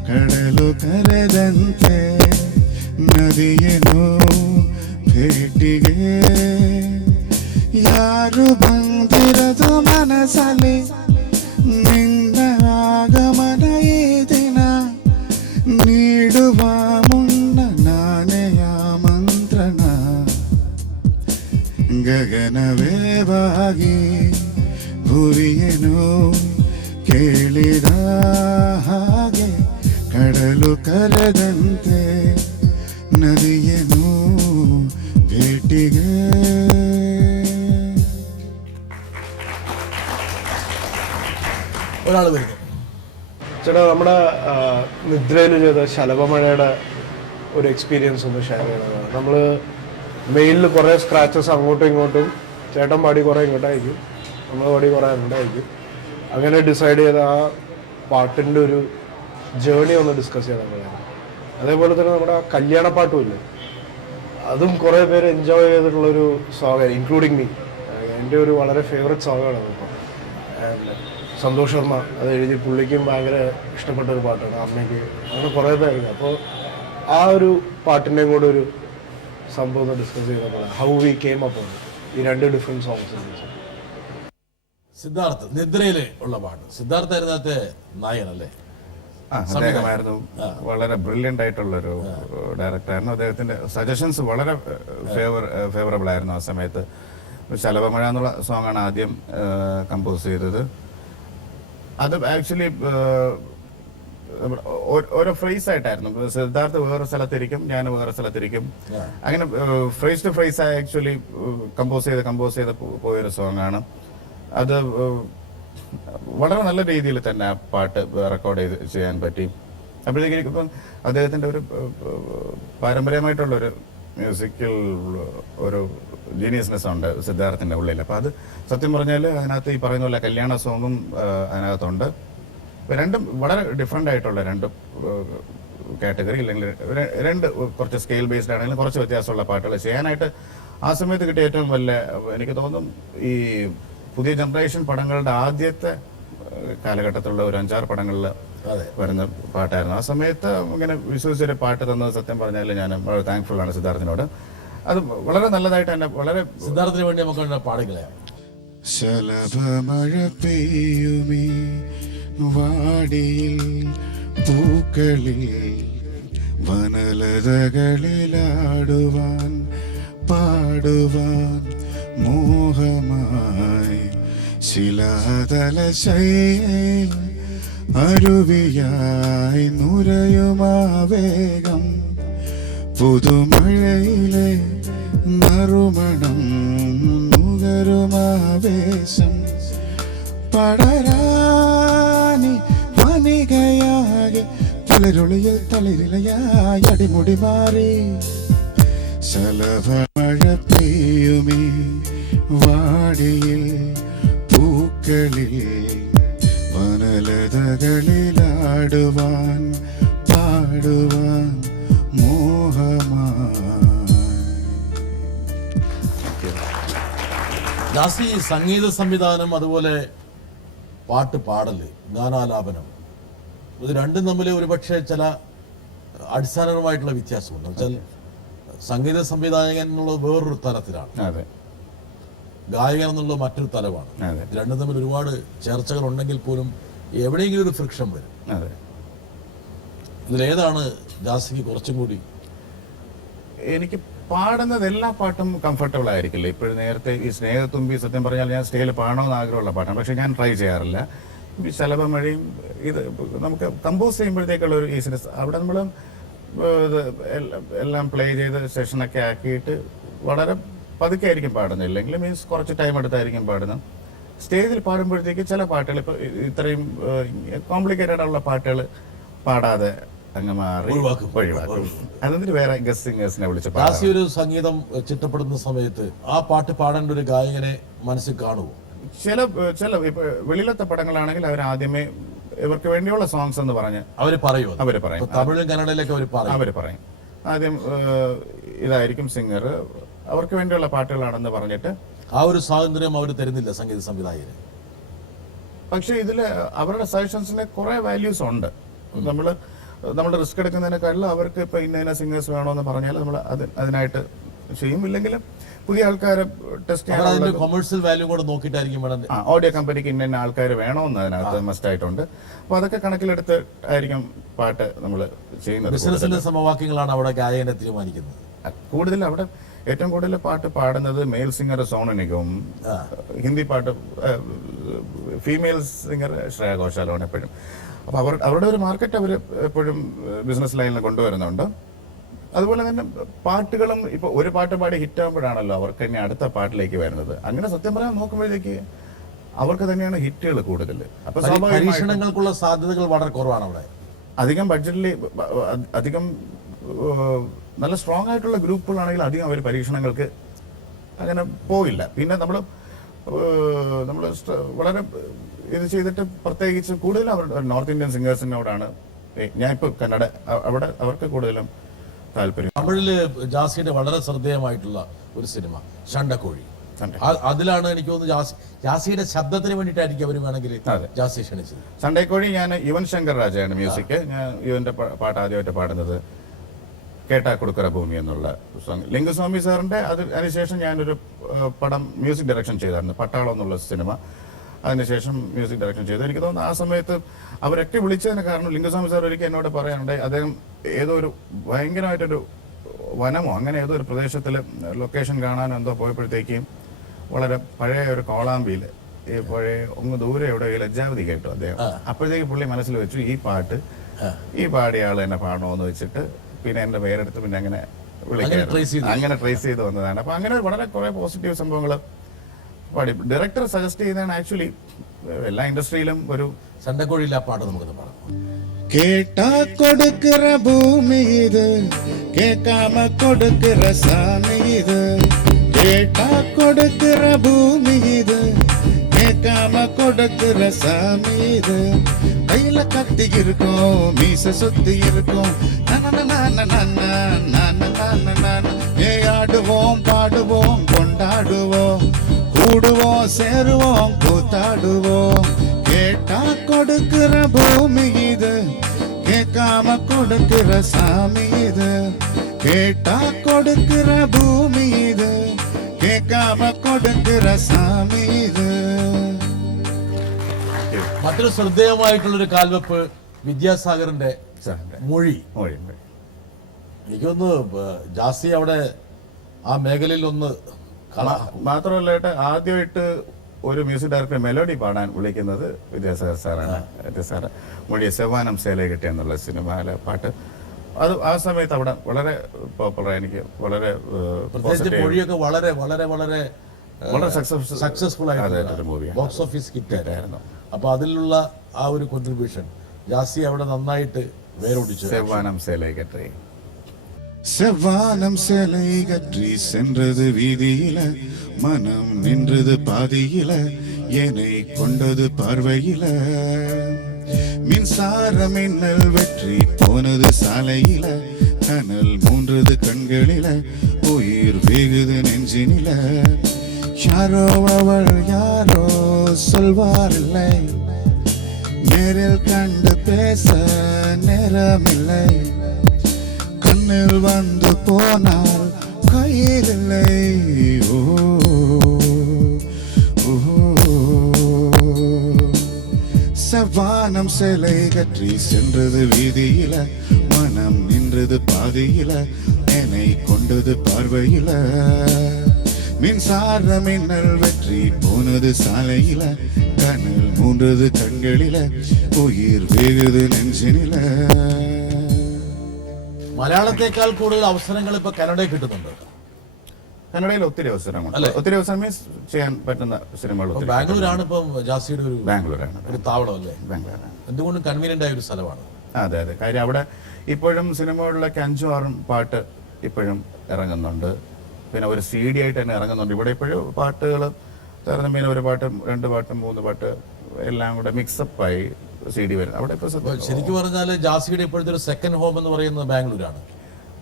ಕಡಲು ಕರೆದಂತೆ ನದಿಯನ್ನು ಭೇಟಿಗೆ ಯಾರು ಬಂದಿರದು ಮನಸಲಿ ನಿನ್ನ ಆಗಮನ ಈ ದಿನ ನೀಡುವ ಮುನ್ನ ನಾನೆಯ ಮಂತ್ರಣ ಗಗನವೇ ಬಾಗಿ ಭುವಿಯನು ಕೇಳಿದ ಹಾಗೆ ಕಡಲು ಕರೆದಂತೆ നദിയനു ഭേട്ടിക ഒരാൾ വരുന്നു. ചേട്ടാ, നമ്മുടെ നിദ്രയിൽ ചെയ്ത ശലഭമഴയുടെ ഒരു എക്സ്പീരിയൻസ് ഒന്ന് ഷെയർ ചെയ്യണതാണ്. നമ്മൾ മെയിലിൽ കുറേ സ്ക്രാച്ചസ് അങ്ങോട്ടും ഇങ്ങോട്ടും, ചേട്ടൻ പാടി കുറേ ഇങ്ങോട്ടായിരിക്കും, നമ്മൾ പാടി കുറേ അങ്ങോട്ടായിരിക്കും. അങ്ങനെ ഡിസൈഡ് ചെയ്ത ആ പാട്ടിൻ്റെ ഒരു ജേണി ഒന്ന് ഡിസ്കസ് ചെയ്യണം നമ്മളാണ്. അതേപോലെ തന്നെ നമ്മുടെ കല്യാണപ്പാട്ടും ഇല്ലേ, അതും കുറേ പേര് എൻജോയ് ചെയ്തിട്ടുള്ളൊരു സോങ്ങാണ്, ഇൻക്ലൂഡിങ് മീ. എൻ്റെ ഒരു വളരെ ഫേവറേറ്റ് സോങ്ങാണ് അതിപ്പോൾ. സന്തോഷ് ശർമ്മ അത് എഴുതി, പുള്ളിക്കും ഭയങ്കര ഇഷ്ടപ്പെട്ട ഒരു പാട്ടാണ്, അമ്മയ്ക്ക്. അങ്ങനെ കുറേ പേരുണ്ട്. അപ്പോൾ ആ ഒരു പാട്ടിൻ്റെയും കൂടെ ഒരു സംഭവം ഡിസ്കസ് ചെയ്തപ്പോൾ ഹൗ വി കെയിം അപ്പ് ഈ രണ്ട് ഡിഫറെൻറ്റ് സോങ്സ്. സിദ്ധാർത്ഥ്, നിദ്രയിലെ ഉള്ള പാട്ട്. സിദ്ധാർത്ഥ ആയിരുന്നത്തെ നായകനല്ലേ? അദ്ദേഹമായിരുന്നു. വളരെ ബ്രില്യൻ്റ് ആയിട്ടുള്ളൊരു ഡയറക്ടറായിരുന്നു. അദ്ദേഹത്തിന്റെ സജഷൻസ് വളരെ ഫേവറബിൾ ആയിരുന്നു ആ സമയത്ത്. ശലഭമഴ എന്നുള്ള സോങ്ങാണ് ആദ്യം കമ്പോസ് ചെയ്തത്. അത് ആക്ച്വലി ഓരോ ഫ്രേസ് ആയിട്ടായിരുന്നു. സിദ്ധാർത്ഥ് വേറെ സ്ഥലത്തിരിക്കും, ഞാൻ വേറെ സ്ഥലത്തിരിക്കും. അങ്ങനെ phrase to phrase actually compose ചെയ്ത് പോയൊരു സോങ്ങാണ് അത്. വളരെ നല്ല രീതിയിൽ തന്നെ ആ പാട്ട് റെക്കോർഡ് ചെയ്യാൻ പറ്റി. അപ്പോഴത്തേക്ക് ഇപ്പം അദ്ദേഹത്തിന്റെ ഒരു പാരമ്പര്യമായിട്ടുള്ളൊരു മ്യൂസിക്കൽ ഒരു ജീനിയസ്നെസ് ഉണ്ട് സിദ്ധാർത്ഥിന്റെ ഉള്ളിൽ. അപ്പം അത് സത്യം പറഞ്ഞാൽ അതിനകത്ത് ഈ പറയുന്ന പോലെ കല്യാണ സോങ്ങും അതിനകത്തുണ്ട്. രണ്ടും വളരെ ഡിഫറെൻ്റ് ആയിട്ടുള്ള രണ്ട് കാറ്റഗറി, അല്ലെങ്കിൽ രണ്ട് കുറച്ച് സ്കെയിൽ ബേസ്ഡ് ആണെങ്കിലും കുറച്ച് വ്യത്യാസമുള്ള പാട്ടുകൾ ചെയ്യാനായിട്ട് ആ സമയത്ത് കിട്ടിയ ഏറ്റവും വലിയ, എനിക്ക് തോന്നും ഈ പുതിയ ജനറേഷൻ പടങ്ങളുടെ ആദ്യത്തെ കാലഘട്ടത്തിലുള്ള ഒരു 5-6 പടങ്ങളിൽ വരുന്ന പാട്ടായിരുന്നു. ആ സമയത്ത് ഇങ്ങനെ വിശ്വസിച്ചൊരു പാട്ട് തന്നത് സത്യം പറഞ്ഞാൽ ഞാൻ വളരെ താങ്ക്ഫുൾ ആണ് സിദ്ധാർത്ഥിനോട്. അത് വളരെ നല്ലതായിട്ട് തന്നെ, വളരെ സിദ്ധാർത്ഥിന് വേണ്ടി നമുക്ക് പാടുകളെ. ശലഭമഴ പെയ്യുമീ വാടിയിൽ പൂക്കളിൽ വനലതകളിലാടുവാൻ പാടുവാൻ മോഹമായി ശിലാതലശയിൽ അരുവിയായി നുരയുമാവേഗം പുതുമഴയിലെ നറുമണം നുകരുമാവേശം പടരാനി വനികയാകെ പുലരുളിയിൽ തളിരിലയായി അടിമുടി മാറി ശലഭമഴ പെയ്യുമീ വാടിയിൽ പൂക്കളിൽ വനലതകളിലാടുവാൻ പാടുവാൻ മോഹമായി. ജാസി, സംഗീത സംവിധാനം അതുപോലെ പാട്ട് പാടല്, ഗാനാലാപനം, ഇത് രണ്ടും തമ്മിൽ ഒരുപക്ഷെ ചില അടിസ്ഥാനപരമായിട്ടുള്ള വ്യത്യാസമുണ്ട്. വെച്ചാൽ സംഗീത സംവിധായകൻ എന്നുള്ളത് വേറൊരു തലത്തിലാണ്, ഗായകൻ എന്നുള്ളത് മറ്റൊരു തലമാണ്. രണ്ടും തമ്മിൽ ഒരുപാട് ചർച്ചകൾ ഉണ്ടെങ്കിൽ പോലും എവിടെയെങ്കിലും ഒരു ഫ്രിക്ഷൻ വരും. ഇതിലേതാണ് ജാസിക്ക് കുറച്ചും കൂടി? എനിക്ക് പാടുന്നത് എല്ലാ പാട്ടും കംഫർട്ടബിൾ ആയിരിക്കില്ല. ഇപ്പോഴും നേരത്തെ ഈ സ്നേഹത്തുമ്പി സത്യം പറഞ്ഞാൽ ഞാൻ സ്റ്റേജിൽ പാടണമെന്ന് ആഗ്രഹമുള്ള പാട്ടാണ്, പക്ഷെ ഞാൻ ട്രൈ ചെയ്യാറില്ല. ഈ ശലഭമഴയും ഇത് നമുക്ക് കമ്പോസ് ചെയ്യുമ്പോഴത്തേക്കുള്ള ഒരു ഈസിനെസ്, അവിടെ നമ്മൾ ഇത് എല്ലാം പ്ലേ ചെയ്ത് സെഷനൊക്കെ ആക്കിയിട്ട് വളരെ പതുക്കെ ആയിരിക്കും പാടുന്നത്, ഇല്ലെങ്കിൽ മീൻസ് കുറച്ച് ടൈം എടുത്തായിരിക്കും പാടുന്നത്. സ്റ്റേജിൽ പാടുമ്പോഴത്തേക്ക് ചില പാട്ടുകൾ ഇപ്പോൾ ഇത്രയും കോംപ്ലിക്കേറ്റഡ് ഉള്ള പാട്ടുകൾ പാടാതെ അങ്ങ് മാറി ഒഴിവാക്കും. അതെന്നിട്ട് വേറെ ഗസ്റ്റ് സിംഗേഴ്സിനെ വിളിച്ച് ജാസി ഒരു സംഗീതം ചിട്ടപ്പെടുന്ന സമയത്ത് ആ പാട്ട് പാടേണ്ട ഒരു ഗായകനെ മനസ്സിൽ കാണുമോ? ചില ഇപ്പൊ വെളിയിലത്തെ പടങ്ങളാണെങ്കിൽ അവർ ആദ്യമേ ഇവർക്ക് വേണ്ടിയുള്ള സോങ്സ് എന്ന് പറഞ്ഞ് അവര് പറയും. തമിഴും കന്നഡയിലൊക്കെ അവര് പറയും ആദ്യം ഇതായിരിക്കും സിംഗർ, അവർക്ക് വേണ്ടിയുള്ള പാട്ടുകളാണെന്ന് പറഞ്ഞിട്ട് ആ ഒരു സ്വാതന്ത്ര്യം അവർ തരുന്നില്ല സംഗീത സംവിധായകന്. പക്ഷെ ഇതില് അവരുടെ സജഷൻസിന് കുറെ വാല്യൂസ് ഉണ്ട്. നമ്മൾ റിസ്ക് എടുക്കുന്നതിനെക്കാളും അവർക്ക് ഇപ്പൊ ഇന്ന സിംഗേഴ്സ് വേണമെന്ന് പറഞ്ഞാൽ നമ്മൾ അതിനായിട്ട് ചെയ്യുമില്ലെങ്കിലും പുതിയ ആൾക്കാരെ ടെസ്റ്റ് അവർ അതിന്റെ ചെയ്യാനുള്ള കൊമേഴ്സ്യൽ വാല്യൂ കൂടെ നോക്കിയിട്ടായിരിക്കും വേണം. ഓഡിയോ കമ്പനിക്ക് ഇന്ന ആൾക്കാർ വേണമെന്ന് അതിനകത്ത് മസ്റ്റ് ആയിട്ടുണ്ട്. അപ്പോൾ അതൊക്കെ കണക്കിലെടുത്ത് ആയിരിക്കും പാട്ട് നമ്മൾ ചെയ്യുന്നത്. ബിസിനസിന്റെ സമവാക്യങ്ങളാണ് അവിടെ ഗായകനെ തീരുമാനിക്കുന്നത്. കൂടുതൽ അവിടെ ഏറ്റവും കൂടുതൽ പാട്ട് പാടുന്നത് മെയിൽ സിംഗർ സോണു നിഗം, ഹിന്ദി പാട്ട് ഫീമെയിൽ സിംഗർ ശ്രേയ ഘോഷാലാണ് എപ്പോഴും. അപ്പോൾ അവരുടെ ഒരു മാർക്കറ്റ് അവർ എപ്പോഴും ബിസിനസ് ലൈനിൽ കൊണ്ടുവരുന്നുണ്ട്. അതുപോലെ തന്നെ പാട്ടുകളും ഇപ്പോൾ ഒരു പാട്ട് പാടി ഹിറ്റാകുമ്പോഴാണല്ലോ അവർക്ക് തന്നെ അടുത്ത പാട്ടിലേക്ക് വരുന്നത്. അങ്ങനെ സത്യം പറയാൻ നോക്കുമ്പോഴത്തേക്ക് അവർക്ക് തന്നെയാണ് ഹിറ്റുകൾ കൂടുതൽ. അപ്പോൾ പരീക്ഷണങ്ങൾക്കുള്ള സാധ്യതകൾ വളരെ കുറവാണ് അവിടെ. അധികം ബഡ്ജറ്റിൽ അധികം നല്ല സ്ട്രോങ് ആയിട്ടുള്ള ഗ്രൂപ്പുകളാണെങ്കിൽ അധികം അവർ പരീക്ഷണങ്ങൾക്ക് അങ്ങനെ പോയില്ല. പിന്നെ നമ്മൾ വളരെ ഇത് ചെയ്തിട്ട് പ്രത്യേകിച്ച് കൂടുതലും അവർ നോർത്ത് ഇന്ത്യൻ സിംഗേഴ്സിനോടാണ് ഞാനിപ്പോൾ കന്നഡ അവിടെ അവർക്ക് കൂടുതലും താല്പര്യം. തമിഴില് ജാസിയുടെ വളരെ ശ്രദ്ധേയമായിട്ടുള്ള ഒരു സിനിമ ഷണ്ടക്കോഴി. അതിലാണ് എനിക്ക് തോന്നുന്നു ജാസിയുടെ ശബ്ദത്തിന് വേണ്ടിയിട്ടായിരിക്കും അവർ വേണമെങ്കിൽ ജാസി ക്ഷണിച്ചത്. സൺഡേക്കോഴി ഞാൻ യുവൻ ശങ്കർ രാജയാണ് മ്യൂസിക്. ഞാൻ യുവന്റെ പാട്ട് ആദ്യമായിട്ട് പാടുന്നത് കേട്ടാ കൊടുക്കറ ഭൂമി എന്നുള്ള സോങ്. ലിംഗസ്വാമി സാറിന്റെ അതിനുശേഷം ഞാനൊരു പടം മ്യൂസിക് ഡയറക്ഷൻ ചെയ്തായിരുന്നു, പട്ടാളം എന്നുള്ള സിനിമ. അതിനുശേഷം മ്യൂസിക് ഡയറക്ഷൻ ചെയ്തു. എനിക്ക് തോന്നുന്നു ആ സമയത്ത് അവരൊക്കെ വിളിച്ചതിന് കാരണം ലിംഗസ്വാമി സാർ ഒരിക്കൽ എന്നോട് പറയാനുണ്ടായി, അദ്ദേഹം ഏതോ ഒരു ഭയങ്കരമായിട്ടൊരു വനമോ അങ്ങനെ ഏതോ ഒരു പ്രദേശത്തിൽ ലൊക്കേഷൻ കാണാനോ എന്തോ പോയപ്പോഴത്തേക്കും വളരെ പഴയ ഒരു കോളാമ്പിയിൽ ഈ പഴയ ഒന്ന് ദൂരെ എവിടെ ലജ്ജാവതി കേട്ടു അദ്ദേഹം. അപ്പോഴത്തേക്ക് പുള്ളി മനസ്സിൽ വെച്ചു ഈ പാട്ട് ഈ പാടിയ ആൾ എന്നെ പാടണമെന്ന് വെച്ചിട്ട് പിന്നെ എൻ്റെ പേരെടുത്ത് പിന്നെ അങ്ങനെ വിളിക്കാൻ അങ്ങനെ ട്രേസ് ചെയ്ത് വന്നതാണ്. അപ്പൊ അങ്ങനെ വളരെ കുറെ പോസിറ്റീവ് സംഭവങ്ങൾ പാടി. ഡയറക്ടർ സജസ്റ്റ് ചെയ്യുന്നതാണ് ആക്ച്വലി എല്ലാ ഇൻഡസ്ട്രിയിലും ഒരു ഷണ്ടക്കോഴിയിലെ ആ പാട്ട് നമുക്കൊന്ന് പാടാം. கேட்டா கொடுக்கிற பூமி இது, கேட்காம கொடுக்கிற சாமி இது. கேட்டா கொடுக்கிற பூமி இது, கேட்காம கொடுக்கிற சாமி இது. கையில கத்தி இருக்கும், மீச சுத்தி இருக்கும், ஆடுவோம் பாடுவோம் கொண்டாடுவோம், கூடுவோம் சேருவோம் கூத்தாடுவோம். கேட்டா கொடுக்கிற பூமி இது, கேட்காம கொடுக்கிற சாமி இது. கேட்டா கொடுக்கிற பூமி இது, கேட்காம கொடுக்கிற சாமி ഇത്. മറ്റൊരു ശ്രദ്ധേയമായിട്ടുള്ളൊരു കാൽവെപ്പ് വിദ്യാസാഗറിന്റെ മൊഴി. എനിക്കൊന്ന് ജാസി അവിടെ ആ മേഖലയിൽ ഒന്ന് മാത്രമല്ല ആദ്യമായിട്ട് ഒരു മ്യൂസിക് ഡയറക്ടർ മെലോഡി പാടാൻ വിളിക്കുന്നത് വിദ്യാസാഗർ സാറാണ്. സാറ് മൊഴിയെ സെവ്വാനം സേല കിട്ടിയ എന്നുള്ള സിനിമയിലെ പാട്ട് അത് ആ സമയത്ത് അവിടെ വളരെ പോപ്പുലറായി. എനിക്ക് വളരെ മൊഴിയൊക്കെ വളരെ വളരെ വളരെ വളരെ സക്സസ്ഫുൾ ആയിട്ട് ബോക്സ് ഓഫീസ് ഹിറ്റ് ആയിരുന്നു. അപ്പൊ അതിലുള്ള ആ ഒരു കോൺട്രിബ്യൂഷൻ ജാസി അവിടെ നന്നായിട്ട് വേരോടിച്ചു. സെവ്വാനം സേല കെട്ടി செவ்வானம் சேலை கற்றி சென்றது வீதியில, மனம் நின்றது பாதியில, என்னை கொண்டது பார்வையில. மின்சார மின்னல் வெற்றி போனது சாலையில, கனல் மூன்றது கண்களில, உயிர் வேகுது நெஞ்சினில. யாரோ அவள் யாரோ சொல்வாரில்லை, நேரில் கண்டு பேச நேரமில்லை. கண்ணில் வந்து போனால் கையிலில்லை. ஓ செவ்வானம் சேலை கற்றி சென்றது வீதியில, மனம் நின்றது பாதியில, என்னை கொண்டது பார்வையில. மின்சார மின்னல் வெற்றி போனது சாலையில, கனல் மூன்றது கண்களில, உயிர் வேகுது நெஞ்சினில. മലയാളത്തെക്കാൾ കൂടുതൽ അവസരങ്ങൾ ഇപ്പൊ കന്നഡയിൽ കിട്ടുന്നുണ്ട്. കന്നഡയിൽ ഒത്തിരി അവസരമുണ്ട്. ഒത്തിരി അവസരം മീൻസ് ചെയ്യാൻ പറ്റുന്ന സിനിമകൾ. ബാംഗ്ലൂരാണ് ഇപ്പം ജാസിയുടെ ഒരു ബാംഗ്ലൂരാണ് ഒരു താവളം അല്ലേ? ബാംഗ്ലൂരാണ്. എന്തുകൊണ്ടും കൺവീനിയന്റ് ആയ ഒരു സ്ഥലമാണ്. അതെ അതെ. കാര്യം അവിടെ ഇപ്പോഴും സിനിമകളിലൊക്കെ 5-6 പാട്ട് ഇപ്പോഴും ഇറങ്ങുന്നുണ്ട്. പിന്നെ ഒരു CD ആയിട്ട് തന്നെ ഇറങ്ങുന്നുണ്ട്. ഇവിടെ ഇപ്പോഴും പാട്ടുകൾ താരതമ്യേന ഒരു പാട്ട് 2 പാട്ട് 3 പാട്ട് എല്ലാം കൂടെ മിക്സപ്പായി CD വരുന്നത്. അവിടെ ഇപ്പോൾ ശരിക്കും പറഞ്ഞാൽ ജാസിയുടെ ഇപ്പോഴത്തെ ഒരു സെക്കൻഡ് ഹോം എന്ന് പറയുന്നത് ബാംഗ്ലൂരാണ്.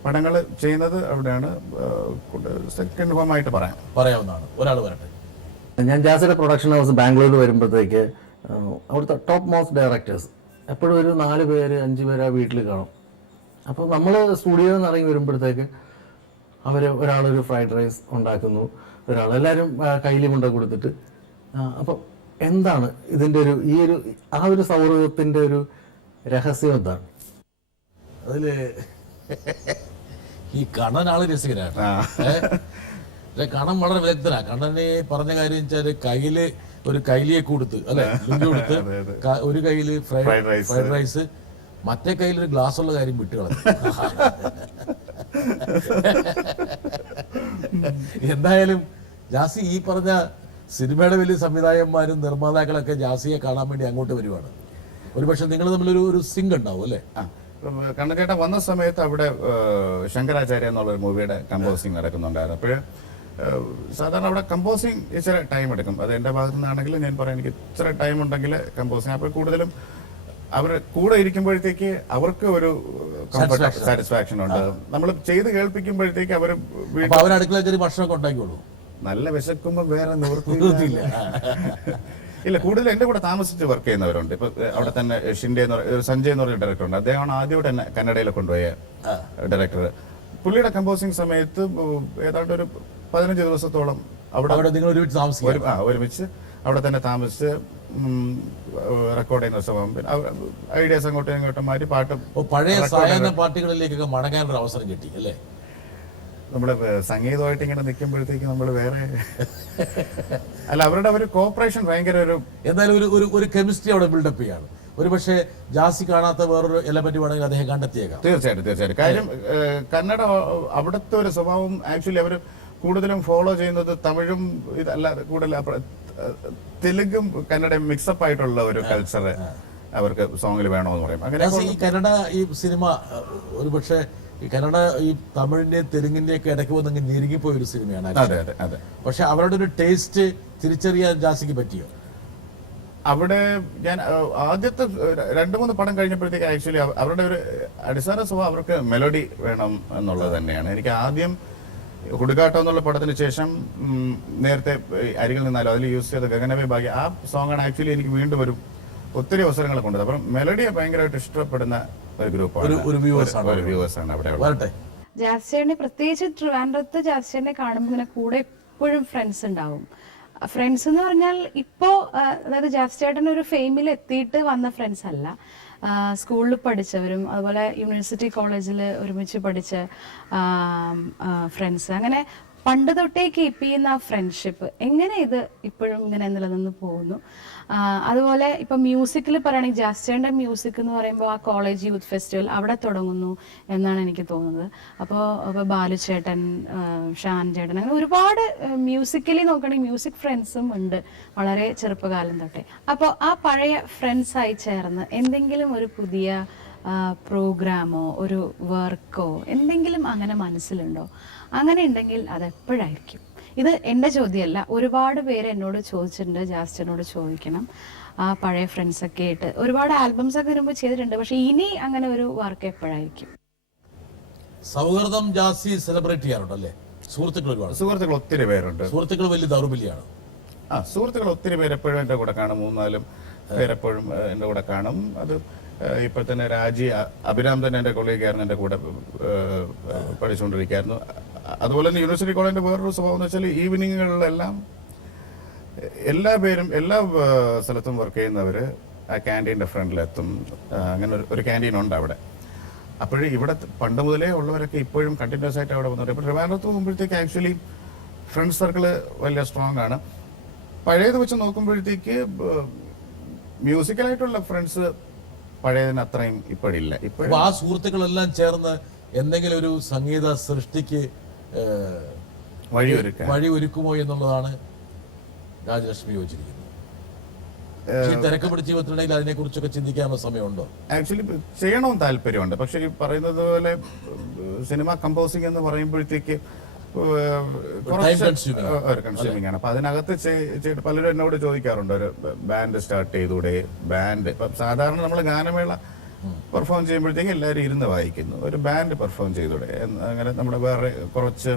പടങ്ങൾ ചെയ്യുന്നത് അവിടെയാണ്. സെക്കൻഡ് ഹോം ആയിട്ട് പറയാവുന്നതാണ്. ഒരാൾ വരട്ടെ. ഞാൻ ജാസിയുടെ പ്രൊഡക്ഷൻ ഹൗസ് ബാംഗ്ലൂരിൽ വരുമ്പോഴത്തേക്ക് അവിടുത്തെ ടോപ്പ് മോസ്റ്റ് ഡയറക്ടേഴ്സ് എപ്പോഴും ഒരു 4 പേര് 5 പേര് ആ വീട്ടിൽ കാണും. അപ്പോൾ നമ്മൾ സ്റ്റുഡിയോയിൽ നിന്ന് ഇറങ്ങി വരുമ്പോഴത്തേക്ക് ഒരാളൊരു ഫ്രൈഡ് റൈസ് ഉണ്ടാക്കുന്നു, എല്ലാവരും കയ്യിൽ കൊണ്ട കൊടുത്തിട്ട്. അപ്പം എന്താണ് ഇതിൻ്റെ ആ ഒരു സൗഹൃദത്തിൻ്റെ ഒരു രഹസ്യം എന്താണ്? അതില് ഈ കണ്ണൻ ആള് രസികനാണ്. പക്ഷെ കണ്ണൻ വളരെ വിദഗ്ധനാ. കണ്ണനെ പറഞ്ഞ കാര്യം വെച്ചാല് കയ്യില് ഒരു കൈലിയെ കൊടുത്ത് അല്ലെ ലുങ്കി കൊടുത്ത് ഒരു കയ്യില് ഫ്രൈഡ് റൈസ്, മറ്റേ കയ്യിൽ ഒരു ഗ്ലാസ് ഉള്ള കാര്യം വിട്ട് കളഞ്ഞു. എന്തായാലും ജാസി ഈ പറഞ്ഞ സിനിമയുടെ വലിയ സംവിധായകന്മാരും നിർമ്മാതാക്കളൊക്കെ ജാസിയെ കാണാൻ വേണ്ടി അങ്ങോട്ട് വരുവാണ്. ഒരുപക്ഷെ നിങ്ങൾ തമ്മിലൊരു സിങ്ക് ഉണ്ടാവും അല്ലേ? കണ്ണൻചേട്ടൻ വന്ന സമയത്ത് അവിടെ ശങ്കരാചാര്യ എന്നുള്ള മൂവിയുടെ കമ്പോസിങ് നടക്കുന്നുണ്ടായിരുന്നു. അപ്പോൾ സാധാരണ അവിടെ കമ്പോസിങ് ഇച്ചിരി ടൈം എടുക്കും. അത് എൻ്റെ ഭാഗത്തു നിന്നാണെങ്കിലും ഞാൻ പറയാം, എനിക്ക് ഇച്ചിരി ടൈം ഉണ്ടെങ്കിൽ കമ്പോസിങ്. അപ്പോൾ കൂടുതലും അവർ കൂടെ ഇരിക്കുമ്പോഴത്തേക്ക് അവർക്ക് ഒരു സാറ്റിസ്ഫാക്ഷൻ ഉണ്ട്. നമ്മൾ ചെയ്ത് കേൾപ്പിക്കുമ്പോഴത്തേക്ക് അവർ അടുക്കള കയറി ഭക്ഷണമൊക്കെ ഉണ്ടാക്കിയോളൂ. നല്ല വിശക്കുമ്പോൾ വേറെ നിവൃത്തിയില്ല. ഇല്ല, കൂടുതൽ എൻ്റെ കൂടെ താമസിച്ച് വർക്ക് ചെയ്യുന്നവരുണ്ട്. ഇപ്പൊ അവിടെ തന്നെ ഷിൻഡെ എന്ന് പറയുന്ന സഞ്ജയ് എന്ന് പറഞ്ഞ ഡയറക്ടർ ഉണ്ട്. അദ്ദേഹമാണ് ആദ്യമായിട്ട് തന്നെ കന്നഡയിൽ കൊണ്ടുപോയ ഡയറക്ടർ. പുള്ളിയുടെ കമ്പോസിങ് സമയത്ത് ഏതാണ്ട് ഒരു 15 ദിവസത്തോളം അവിടെ ഒരുമിച്ച് അവിടെ തന്നെ താമസിച്ച് റെക്കോർഡ് ചെയ്യുന്ന സമയം ഐഡിയാസ് അങ്ങോട്ടും ഇങ്ങോട്ടും മാറ്റി പാട്ട് പഴയ സായാഹ്ന പാർട്ടികളിലേക്കൊക്കെ മടങ്ങാനൊരു അവസരം കിട്ടി അല്ലേ? നമ്മള് സംഗീതമായിട്ട് ഇങ്ങനെ നിൽക്കുമ്പോഴത്തേക്ക് നമ്മൾ വേറെ അല്ല, അവരുടെ ഒരു കോപ്പറേഷൻ ഭയങ്കര എന്തായാലും ഒരു കെമിസ്ട്രി അവിടെ ബിൽഡപ്പ് ചെയ്യാണ്. ഒരു പക്ഷേ ജാസി കാണാത്ത വേറൊരു എലമെന്റ് വേണമെങ്കിൽ അദ്ദേഹം കണ്ടെത്തിയേക്കാം. തീർച്ചയായിട്ടും. കാര്യം കന്നഡ അവിടുത്തെ ഒരു സ്വഭാവം ആക്ച്വലി അവർ കൂടുതലും ഫോളോ ചെയ്യുന്നത് തമിഴും ഇതല്ലാതെ കൂടുതൽ തെലുങ്കും കന്നഡയും മിക്സപ്പ് ആയിട്ടുള്ള ഒരു കൾച്ചർ അവർക്ക് സോങ്ങിൽ വേണമെന്ന് പറയും. അങ്ങനെ ഈ കന്നഡ ഈ സിനിമ ഒരു പക്ഷേ ഈ കന്നഡ ഈ തമിഴിന്റെയും തെലുങ്കിന്റെയും ഒക്കെ ഇടയ്ക്ക് വന്ന് ഞെരുങ്ങിപ്പോയ ഒരു സിനിമയാണ്. അതെ. പക്ഷെ അവരുടെ ഒരു ടേസ്റ്റ് തിരിച്ചറിയാൻ ജാസിക്ക് പറ്റിയോ? അവിടെ ഞാൻ ആദ്യത്തെ 2-3 പടം കഴിഞ്ഞപ്പോഴത്തേക്ക് ആക്ച്വലി അവരുടെ ഒരു അടിസ്ഥാന സ്വഭാവം അവർക്ക് മെലഡി വേണം എന്നുള്ളത് തന്നെയാണ്. എനിക്ക് ആദ്യം ഹുടുകാട്ടം എന്നുള്ള പടത്തിന് ശേഷം നേരത്തെ അരികിൽ നിന്നാലും അതിൽ യൂസ് ചെയ്ത ഗഗനവേ ഭാഗ്യ ആ സോങ്ങാണ് ആക്ച്വലി എനിക്ക് വീണ്ടും ഒത്തിരി അവസരങ്ങൾ കൊണ്ടത്. അപ്പം മെലഡിയെ ഭയങ്കരമായിട്ട് ഇഷ്ടപ്പെടുന്ന ഒരു ഗ്രൂപ്പാണ്, ഒരു വ്യൂവേഴ്സ് ആണ് അവിടെ. ജാസിയേട്ടനെ പ്രത്യേകിച്ച് ട്രിവാൻഡ്രത്ത് ജാസിയേട്ടനെ കാണുമ്പോൾ ഇങ്ങനെ കൂടെ എപ്പോഴും ഫ്രണ്ട്സ് ഉണ്ടാവും. ഫ്രണ്ട്സ് എന്ന് പറഞ്ഞാൽ ഇപ്പോൾ അതായത് ജാസിയേട്ടൻ ഒരു ഫെയിമിൽ എത്തിയിട്ട് വന്ന ഫ്രണ്ട്സ് അല്ല, സ്കൂളിൽ പഠിച്ചവരും അതുപോലെ യൂണിവേഴ്സിറ്റി കോളേജിൽ ഒരുമിച്ച് പഠിച്ച ഫ്രണ്ട്സ്, അങ്ങനെ പണ്ട് തൊട്ടേ കീപ്പ് ചെയ്യുന്ന ആ ഫ്രണ്ട്ഷിപ്പ് എങ്ങനെ ഇത് ഇപ്പോഴും ഇങ്ങനെ നിലനിന്ന് പോകുന്നു. അതുപോലെ ഇപ്പം മ്യൂസിക്കിൽ പറയുകയാണെങ്കിൽ ജാസ്റ്റിയുടെ മ്യൂസിക് എന്ന് പറയുമ്പോൾ ആ കോളേജ് യൂത്ത് ഫെസ്റ്റിവൽ അവിടെ തുടങ്ങുന്നു എന്നാണ് എനിക്ക് തോന്നുന്നത്. അപ്പോൾ ബാലുചേട്ടൻ, ഷാൻ ചേട്ടൻ, അങ്ങനെ ഒരുപാട് മ്യൂസിക്കലി നോക്കുകയാണെങ്കിൽ മ്യൂസിക് ഫ്രണ്ട്സും ഉണ്ട് വളരെ ചെറുപ്പകാലം തൊട്ടേ. അപ്പോൾ ആ പഴയ ഫ്രണ്ട്സായി ചേർന്ന് എന്തെങ്കിലും ഒരു പുതിയ പ്രോഗ്രാമോ ഒരു വർക്കോ എന്തെങ്കിലും അങ്ങനെ മനസ്സിലുണ്ടോ? അങ്ങനെ ഉണ്ടെങ്കിൽ അതെപ്പോഴായിരിക്കും? ഇത് എൻ്റെ ചോദ്യമല്ല, ഒരുപാട് പേര് എന്നോട് ചോദിച്ചിട്ടുണ്ട്, ജാസ്റ്റിനോട് ചോദിക്കണം. ആ പഴയ ഫ്രണ്ട്സൊക്കെ ആയിട്ട് ഒരുപാട് ആൽബംസ് ഒക്കെ വരുമ്പോൾ ചെയ്തിട്ടുണ്ട്, പക്ഷെ ഇനി അങ്ങനെ ഒരു വർക്ക് എപ്പോഴായിരിക്കും? സൗഹൃദം ജാസി സെലിബ്രേറ്റ് ചെയ്യാറുണ്ടല്ലേ? സുഹൃത്തുക്കൾ ഒത്തിരി പേരുണ്ട്. സുഹൃത്തുക്കൾ വലിയ ദൗർബല്യമാണ്. സുഹൃത്തുക്കൾ ഒത്തിരി പേര് എപ്പോഴും എൻ്റെ കൂടെ കാണും. 3-4 പേരെപ്പോഴും എൻ്റെ കൂടെ കാണും. അത് ഇപ്പോൾ തന്നെ രാജി അഭിരാം തന്നെ എൻ്റെ കൊളീഗായിരുന്നു, എൻ്റെ കൂടെ പഠിച്ചുകൊണ്ടിരിക്കുകയായിരുന്നു. അതുപോലെ തന്നെ യൂണിവേഴ്സിറ്റി കോളേജിന്റെ വേറൊരു സ്വഭാവം എന്ന് വെച്ചാൽ ഈവനിങ്ങുകളിലെല്ലാം എല്ലാ പേരും എല്ലാ സ്ഥലത്തും വർക്ക് ചെയ്യുന്നവർ ആ ക്യാൻറ്റീൻ്റെ ഫ്രണ്ടിലെത്തും. അങ്ങനെ ഒരു ക്യാൻറ്റീൻ ഉണ്ട് അവിടെ. അപ്പോഴും ഇവിടെ പണ്ട് മുതലേ ഉള്ളവരൊക്കെ ഇപ്പോഴും കണ്ടിന്യൂസ് ആയിട്ട് അവിടെ വന്നിട്ട് ഇപ്പോൾ ട്രിവാൻഡ്രത്ത് പോകുമ്പോഴത്തേക്ക് ആക്ച്വലി ഫ്രണ്ട് സർക്കിൾ വലിയ സ്ട്രോങ് ആണ്. പഴയത് വെച്ച് നോക്കുമ്പോഴത്തേക്ക് മ്യൂസിക്കലായിട്ടുള്ള ഫ്രണ്ട്സ് പഴയതിന് അത്രയും ഇപ്പോഴില്ല. ഇപ്പോൾ ആ സുഹൃത്തുക്കളെല്ലാം ചേർന്ന് എന്തെങ്കിലും ഒരു സംഗീത സൃഷ്ടിക്ക് വഴിയൊരുക്കുമോ എന്നുള്ളതാണ് രാജലക്ഷ്മി യോജിച്ചിരിക്കുന്നത്. തിരക്ക് പിടിച്ച ജീവിതത്തിനിടയിൽ അതിനെ കുറിച്ചൊക്കെ ചിന്തിക്കാനുള്ള സമയമുണ്ടോ? ആക്ച്വലി ചെയ്യണമെന്ന് താല്പര്യമുണ്ട്. പക്ഷെ ഈ പറയുന്നത് പോലെ സിനിമ കമ്പോസിംഗ് എന്ന് പറയുമ്പോഴത്തേക്ക് കൺസ്യൂമിംഗ് ആണ്. അപ്പൊ അതിനകത്ത് ചെയ്തിട്ട് പലരും എന്നോട് ചോദിക്കാറുണ്ട്, ഒരു ബാൻഡ് സ്റ്റാർട്ട് ചെയ്തൂടെ? ബാൻഡ് ഇപ്പൊ സാധാരണ നമ്മൾ ഗാനമേള പെർഫോം ചെയ്യുമ്പോഴത്തേക്ക് എല്ലാവരും ഇരുന്ന് വായിക്കുന്നു, ഒരു ബാൻഡ് പെർഫോം ചെയ്തൂടെ? അങ്ങനെ നമ്മുടെ വേറെ കുറച്ച്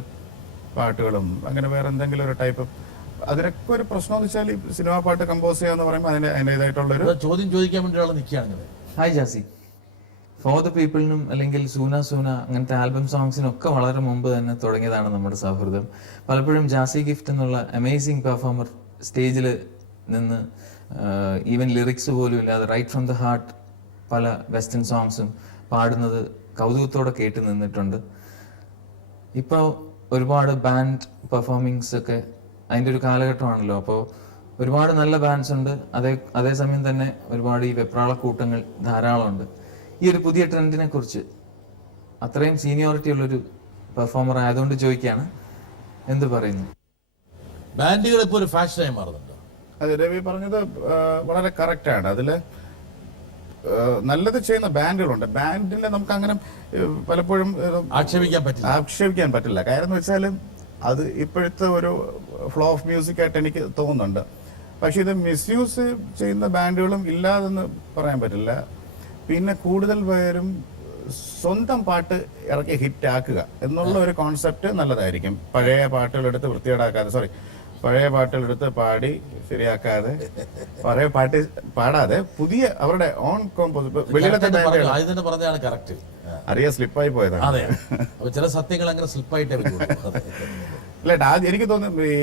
പാട്ടുകളും അങ്ങനെ വേറെ എന്തെങ്കിലും ഒരു ടൈപ്പ്. അതിനൊക്കെ ഒരു പ്രശ്നം എന്ന് വെച്ചാൽ ഈ സിനിമാ പാട്ട് കമ്പോസ് ചെയ്യാന്ന് പറയുമ്പോൾ അതിൻ്റെതായിട്ടുള്ളൊരു ചോദ്യം ചോദിക്കാൻ വേണ്ടി നിൽക്കുകയാണെങ്കിൽ. ഹായ് ജാസി, ഫോർ ദ പീപ്പിളിനും അല്ലെങ്കിൽ സൂന സൂന അങ്ങനത്തെ ആൽബം സോങ്സിനൊക്കെ വളരെ മുമ്പ് തന്നെ തുടങ്ങിയതാണ് നമ്മുടെ സൗഹൃദം. പലപ്പോഴും ജാസി ഗിഫ്റ്റ് എന്നുള്ള അമേസിങ് പെർഫോമർ സ്റ്റേജിൽ നിന്ന് ഈവൻ ലിറിക്സ് പോലും ഇല്ലാതെ റൈറ്റ് ഫ്രം ദ ഹാർട്ട് പല വെസ്റ്റേൺ സോങ്സും പാടുന്നത് കൗതുകത്തോടെ കേട്ട് നിന്നിട്ടുണ്ട്. ഇപ്പോൾ ഒരുപാട് ബാൻഡ് പെർഫോമിങ്സ് ഒക്കെ അതിൻ്റെ ഒരു കാലഘട്ടമാണല്ലോ. അപ്പോൾ ഒരുപാട് നല്ല ബാൻഡ്സ് ഉണ്ട്, അതേസമയം തന്നെ ഒരുപാട് ഈ വെപ്രാളക്കൂട്ടങ്ങൾ ധാരാളമുണ്ട്. ഈ ഒരു പുതിയ ട്രെൻഡിനെ കുറിച്ച് അത്രയും സീനിയോറിറ്റി ഉള്ളൊരു പെർഫോമർ ആയതുകൊണ്ട് ചോദിക്കുകയാണ്, എന്ത് പറയുന്നു? ബാൻഡുകൾ ഇപ്പോൾ ഒരു ഫാഷനായി മാറുന്നുണ്ട്. അത് രവി പറഞ്ഞത് വളരെ കറക്റ്റാണ്. അതിൽ നല്ലത് ചെയ്യുന്ന ബാൻഡുകളുണ്ട്. ബാൻഡിനെ നമുക്ക് അങ്ങനെ പലപ്പോഴും ആക്ഷേപിക്കാൻ പറ്റില്ല. കാര്യം എന്ന് വെച്ചാൽ അത് ഇപ്പോഴത്തെ ഒരു ഫ്ലോ ഓഫ് മ്യൂസിക് ആയിട്ട് എനിക്ക് തോന്നുന്നുണ്ട്. പക്ഷെ ഇത് മിസ്യൂസ് ചെയ്യുന്ന ബാൻഡുകളും ഇല്ലാതെന്ന് പറയാൻ പറ്റില്ല. പിന്നെ കൂടുതൽ പേരും സ്വന്തം പാട്ട് ഇറക്കി ഹിറ്റ് ആക്കുക എന്നുള്ള ഒരു കോൺസെപ്റ്റ് നല്ലതായിരിക്കും. പഴയ പാട്ടുകളെടുത്ത് വൃത്തികേടാക്കാതെ, പഴയ പാട്ടുകളെടുത്ത് പാടി ശരിയാക്കാതെ, പഴയ പാട്ട് പാടാതെ പുതിയ അവരുടെ ഓൺ അറിയാൻ സ്ലിപ്പായി പോയതാണ്. ചില സത്യങ്ങൾ അങ്ങനെ സ്ലിപ്പായിട്ടേ അല്ല, എനിക്ക് തോന്നുന്നു ഈ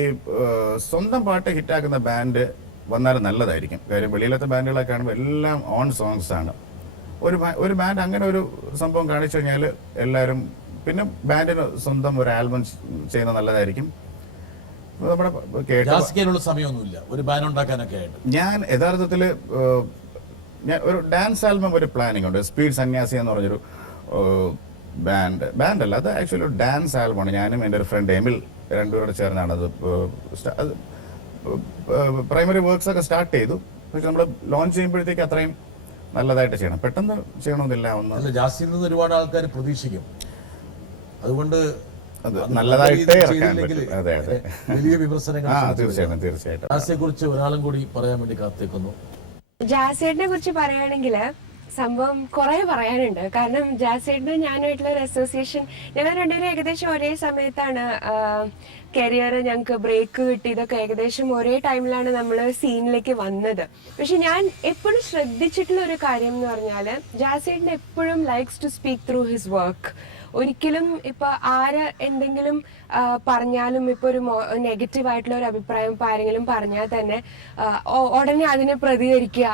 സ്വന്തം പാട്ട് ഹിറ്റാക്കുന്ന ബാൻഡ് വന്നാലും നല്ലതായിരിക്കും. കാര്യം വെളിയിലത്തെ ബാൻഡുകളെ കാണുമ്പോൾ എല്ലാം ഓൺ സോങ്സ് ആണ്. ഒരു ബാൻഡ് അങ്ങനെ ഒരു സംഭവം കാണിച്ചു കഴിഞ്ഞാൽ എല്ലാവരും പിന്നെ ബാൻഡിന് സ്വന്തം ഒരു ആൽബം ചെയ്യുന്നത് നല്ലതായിരിക്കും. സമയമൊന്നുമില്ല ഒരു ബാൻഡ് ഉണ്ടാക്കാനൊക്കെ ആയിട്ട്. ഞാൻ യഥാർത്ഥത്തിൽ ഞാൻ ഒരു ഡാൻസ് ആൽബം ഒരു പ്ലാനിങ് ഉണ്ട്. സ്പീഡ് സന്യാസി എന്ന് പറഞ്ഞൊരു ബാൻഡല്ല, അത് ആക്ച്വലി ഒരു ഡാൻസ് ആൽബമാണ്. ഞാനും എൻ്റെ ഒരു ഫ്രണ്ട് എമിൽ രണ്ടുപേരോട് ചേർന്നാണ് അത് പ്രൈമറി വർക്ക്സ് ഒക്കെ സ്റ്റാർട്ട് ചെയ്തു. പക്ഷെ നമ്മൾ ലോഞ്ച് ചെയ്യുമ്പോഴത്തേക്ക് അത്രയും നല്ലതായിട്ട് ചെയ്യണം. പെട്ടെന്ന് ചെയ്യണമെന്നില്ല. ഒന്ന് ജാസിയിൽ നിന്ന് ഒരുപാട് ആൾക്കാർ പ്രതീക്ഷിക്കും. അതുകൊണ്ട് നല്ലതായിട്ടേ വലിയ വിമർശനങ്ങൾ. തീർച്ചയായിട്ടും ജാസിയെ കുറിച്ച് ഒരാളും കൂടി പറയാൻ വേണ്ടി കാത്തിരിക്കുന്നു. ജാസിയെ കുറിച്ച് പറയുകയാണെങ്കിൽ സംഭവം കുറെ പറയാനുണ്ട്. കാരണം ജാസിയുടെ ഞാനുമായിട്ടുള്ള ഒരു അസോസിയേഷൻ, ഞങ്ങൾ രണ്ടുപേരും ഏകദേശം ഒരേ സമയത്താണ് കരിയർ ഞങ്ങൾക്ക് ബ്രേക്ക് കിട്ടിയതൊക്കെ. ഏകദേശം ഒരേ ടൈമിലാണ് നമ്മൾ സീനിലേക്ക് വന്നത്. പക്ഷെ ഞാൻ എപ്പോഴും ശ്രദ്ധിച്ചിട്ടുള്ള ഒരു കാര്യം എന്ന് പറഞ്ഞാൽ ജാസിയുടെ എപ്പോഴും likes to speak through his work. ഒരിക്കലും ഇപ്പൊ ആര് എന്തെങ്കിലും പറഞ്ഞാലും ഇപ്പൊ ഒരു നെഗറ്റീവ് ആയിട്ടുള്ള ഒരു അഭിപ്രായം ഇപ്പൊ ആരെങ്കിലും പറഞ്ഞാൽ തന്നെ ഉടനെ അതിനെ പ്രതികരിക്കുക,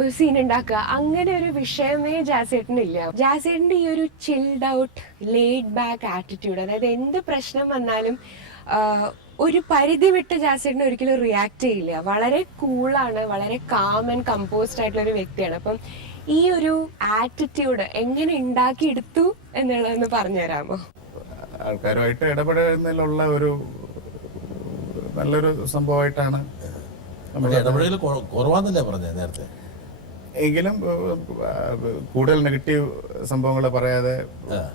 ഒരു സീൻ ഉണ്ടാക്കുക, അങ്ങനെ ഒരു വിഷയമേ ജാസിയേട്ടനില്ല. ജാസിയേട്ടന്റെ ഈ ഒരു chilled out laid back attitude, അതായത് എന്ത് പ്രശ്നം വന്നാലും ഒരു പരിധി വിട്ട് ജാസിയേട്ടൻ ഒരിക്കലും റിയാക്ട് ചെയ്യില്ല. വളരെ കൂളാണ്, വളരെ കാം ആൻഡ് കമ്പോസ്ഡ് ആയിട്ടുള്ള ഒരു വ്യക്തിയാണ്. അപ്പം ഈ ഒരു ആറ്റിറ്റ്യൂഡ് എങ്ങനെ ഉണ്ടാക്കിയെടുത്തു എന്നുള്ളതെന്ന് പറഞ്ഞുതരാമോ? ആൾക്കാരുമായിട്ട് ഇടപെടുന്നതിലുള്ള ഒരു നല്ലൊരു സംഭവമായിട്ടാണ്. ഇടപെടൽ കുറവാന്നല്ലേ പറഞ്ഞത് നേരത്തെ. എങ്കിലും കൂടുതൽ നെഗറ്റീവ് സംഭവങ്ങൾ പറയാതെ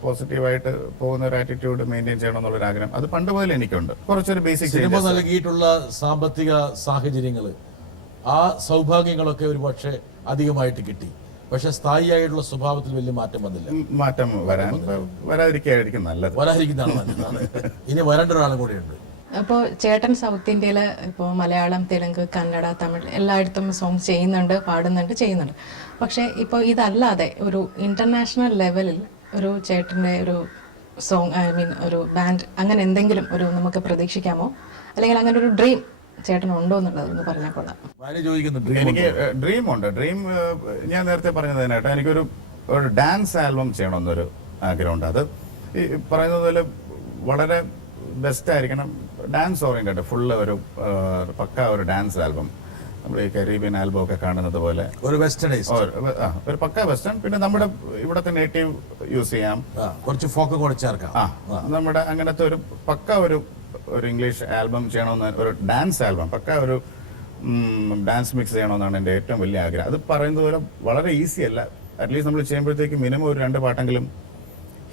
പോസിറ്റീവായിട്ട് പോകുന്ന ഒരു ആറ്റിറ്റ്യൂഡ് മെയിൻറ്റെയിൻ ചെയ്യണം എന്നുള്ളൊരു ആഗ്രഹം അത് പണ്ട് മുതൽ എനിക്കുണ്ട്. കുറച്ചൊരു ബേസിക് സിനിമ നൽകിയിട്ടുള്ള സാമ്പത്തിക സാഹചര്യങ്ങൾ, ആ സൗഭാഗ്യങ്ങളൊക്കെ ഒരു പക്ഷേ അധികമായിട്ട് കിട്ടി. പക്ഷെ സ്ഥായിയായിട്ടുള്ള സ്വഭാവത്തിൽ വലിയ മാറ്റം വന്നില്ല. മാറ്റം വരാതിരിക്കും നല്ലത്. വരാതിരിക്കുന്നതാണ് നല്ലതാണ്. ഇനി വരേണ്ട ഒരാളും കൂടിയുണ്ട്. അപ്പോൾ ചേട്ടൻ സൗത്ത് ഇന്ത്യയിൽ ഇപ്പോൾ മലയാളം, തെലുങ്ക്, കന്നഡ, തമിഴ് എല്ലായിടത്തും സോങ് ചെയ്യുന്നുണ്ട്, ചെയ്യുന്നുണ്ട്. പക്ഷേ ഇപ്പോൾ ഇതല്ലാതെ ഒരു ഇന്റർനാഷണൽ ലെവലിൽ ഒരു ചേട്ടൻ്റെ ഒരു സോങ്, ഒരു ബാൻഡ് അങ്ങനെ എന്തെങ്കിലും ഒരു നമുക്ക് പ്രതീക്ഷിക്കാമോ? അല്ലെങ്കിൽ അങ്ങനെ ഒരു ഡ്രീം ചേട്ടൻ ഉണ്ടോ എന്നുള്ളതൊന്ന് പറഞ്ഞാൽ കൊള്ളാം. എനിക്ക് ഡ്രീമുണ്ട്. ഡ്രീം ഞാൻ നേരത്തെ പറഞ്ഞതിനായിട്ട് എനിക്കൊരു ഡാൻസ് ആൽബം ചെയ്യണമെന്നൊരു ആഗ്രഹമുണ്ട്. അത് ഈ പറയുന്നത് പോലെ വളരെ ബെസ്റ്റ് ആയിരിക്കണം, ഡാൻസ് ഓറിയന്റഡ്, ഫുള്ള് ഒരു പക്ക ഒരു ഡാൻസ് ആൽബം. നമ്മുടെ ഈ കരീബിയൻ ആൽബം ഒക്കെ കാണുന്നത് പോലെ ഒരു ഒരു പക്ക വെസ്റ്റേൺ. പിന്നെ നമ്മുടെ ഇവിടത്തെ നേറ്റീവ് യൂസ് ചെയ്യാം, കുറച്ച് ഫോക്ക് കൂടെ ചേർക്കാം. നമ്മുടെ അങ്ങനത്തെ ഒരു പക്ക ഒരു ഇംഗ്ലീഷ് ആൽബം ചെയ്യണമെന്ന്, ഒരു ഡാൻസ് ആൽബം, പക്ക ഒരു ഡാൻസ് മിക്സ് ചെയ്യണമെന്നാണ് എൻ്റെ ഏറ്റവും വലിയ ആഗ്രഹം. അത് പറയുന്നത് പോലെ വളരെ ഈസി അല്ല. അറ്റ്ലീസ്റ്റ് നമ്മൾ ചെയ്യുമ്പോഴത്തേക്ക് മിനിമം ഒരു 2 പാട്ടെങ്കിലും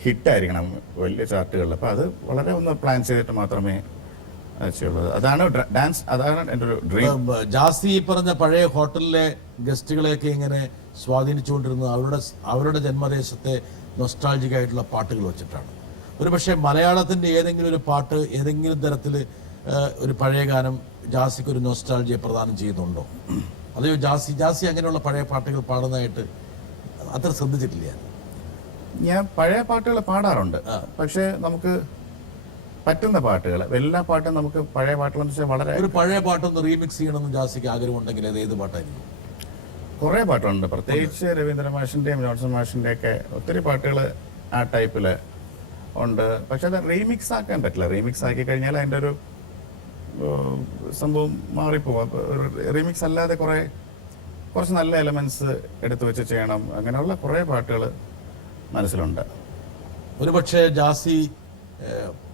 ഹിറ്റായിരിക്കണം വലിയ ചാർട്ടുകളിൽ. അപ്പോൾ അത് വളരെ ഒന്ന് പ്ലാൻ ചെയ്തിട്ട് മാത്രമേ ചെയ്യുള്ളൂ. അതാണ് ഡാൻസ്, അതാണ് എൻ്റെ ഒരു ഡ്രീം. ജാസി പറഞ്ഞ പഴയ ഹോട്ടലിലെ ഗസ്റ്റുകളെയൊക്കെ ഇങ്ങനെ സ്വാധീനിച്ചുകൊണ്ടിരുന്നത് അവരുടെ ജന്മദേശത്തെ നൊസ്റ്റാൾജിക് ആയിട്ടുള്ള പാട്ടുകൾ വെച്ചിട്ടാണ്. ഒരു പക്ഷേ മലയാളത്തിൻ്റെ ഏതെങ്കിലും ഒരു പാട്ട്, ഏതെങ്കിലും തരത്തിൽ ഒരു പഴയ ഗാനം ജാസിക്ക് ഒരു നൊസ്റ്റാൾജിയെ പ്രദാനം ചെയ്യുന്നുണ്ടോ? അതെയോ ജാസി അങ്ങനെയുള്ള പഴയ പാട്ടുകൾ പാടുന്നതായിട്ട് അത്ര ശ്രദ്ധിച്ചിട്ടില്ല. ഞാൻ പഴയ പാട്ടുകൾ പാടാറുണ്ട്, പക്ഷേ നമുക്ക് പറ്റുന്ന പാട്ടുകൾ, എല്ലാ പാട്ടും നമുക്ക് പഴയ പാട്ടുകളെന്ന് വെച്ചാൽ വളരെ ഒരു പഴയ പാട്ടൊന്ന് റീമിക്സ് ചെയ്യണമെന്ന് ജാസിക്ക് ആഗ്രഹമുണ്ടെങ്കിൽ അത് ഏത് പാട്ടായിരിക്കും? കുറേ പാട്ടുണ്ട്, പ്രത്യേകിച്ച് രവീന്ദ്ര മാഷിൻ്റെയും ജോൺസൺ മാഷിൻ്റെയൊക്കെ ഒത്തിരി പാട്ടുകൾ ആ ടൈപ്പിൽ ഉണ്ട്. പക്ഷെ അത് റീമിക്സ് ആക്കാൻ പറ്റില്ല. റീമിക്സ് ആക്കി കഴിഞ്ഞാൽ അതിൻ്റെ ഒരു സംഭവം മാറിപ്പോവാം. റീമിക്സ് അല്ലാതെ കുറച്ച് നല്ല എലമെന്റ്സ് എടുത്തു വെച്ച് ചെയ്യണം. അങ്ങനെയുള്ള കുറേ പാട്ടുകൾ മനസ്സിലുണ്ട്. ഒരുപക്ഷെ ജാസി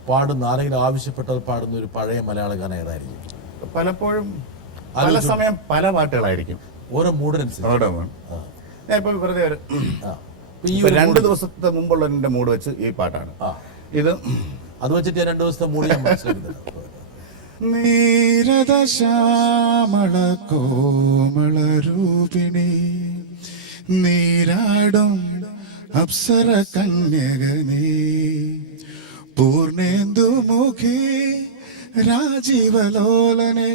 പാടുന്ന ആരെങ്കിലും ആവശ്യപ്പെട്ടാൽ പാടുന്ന ഒരു പഴയ മലയാള ഗാനം ഏതായിരിക്കും? പലപ്പോഴും പല സമയം പല പാട്ടുകളായിരിക്കും, ഓരോ മൂഡിനനുസരിച്ച്. ഞാൻ ഇപ്പൊ വെറുതെ ഒരു 2 ദിവസത്തെ മുമ്പുള്ള എന്റെ മൂഡ് വെച്ച് ഈ പാട്ടാണ് ഇത്. അത് വെച്ചിട്ട് 2 ദിവസത്തെ മൂഡ് ഞാൻ മനസ്സിലാക്കുന്നത്. നീരദ ശ്യാമള കോമള രൂപിണി നീരാടും അപ്സര കന്യകനേ പൂർണേന്ദുമുഖി രാജീവലോലനെ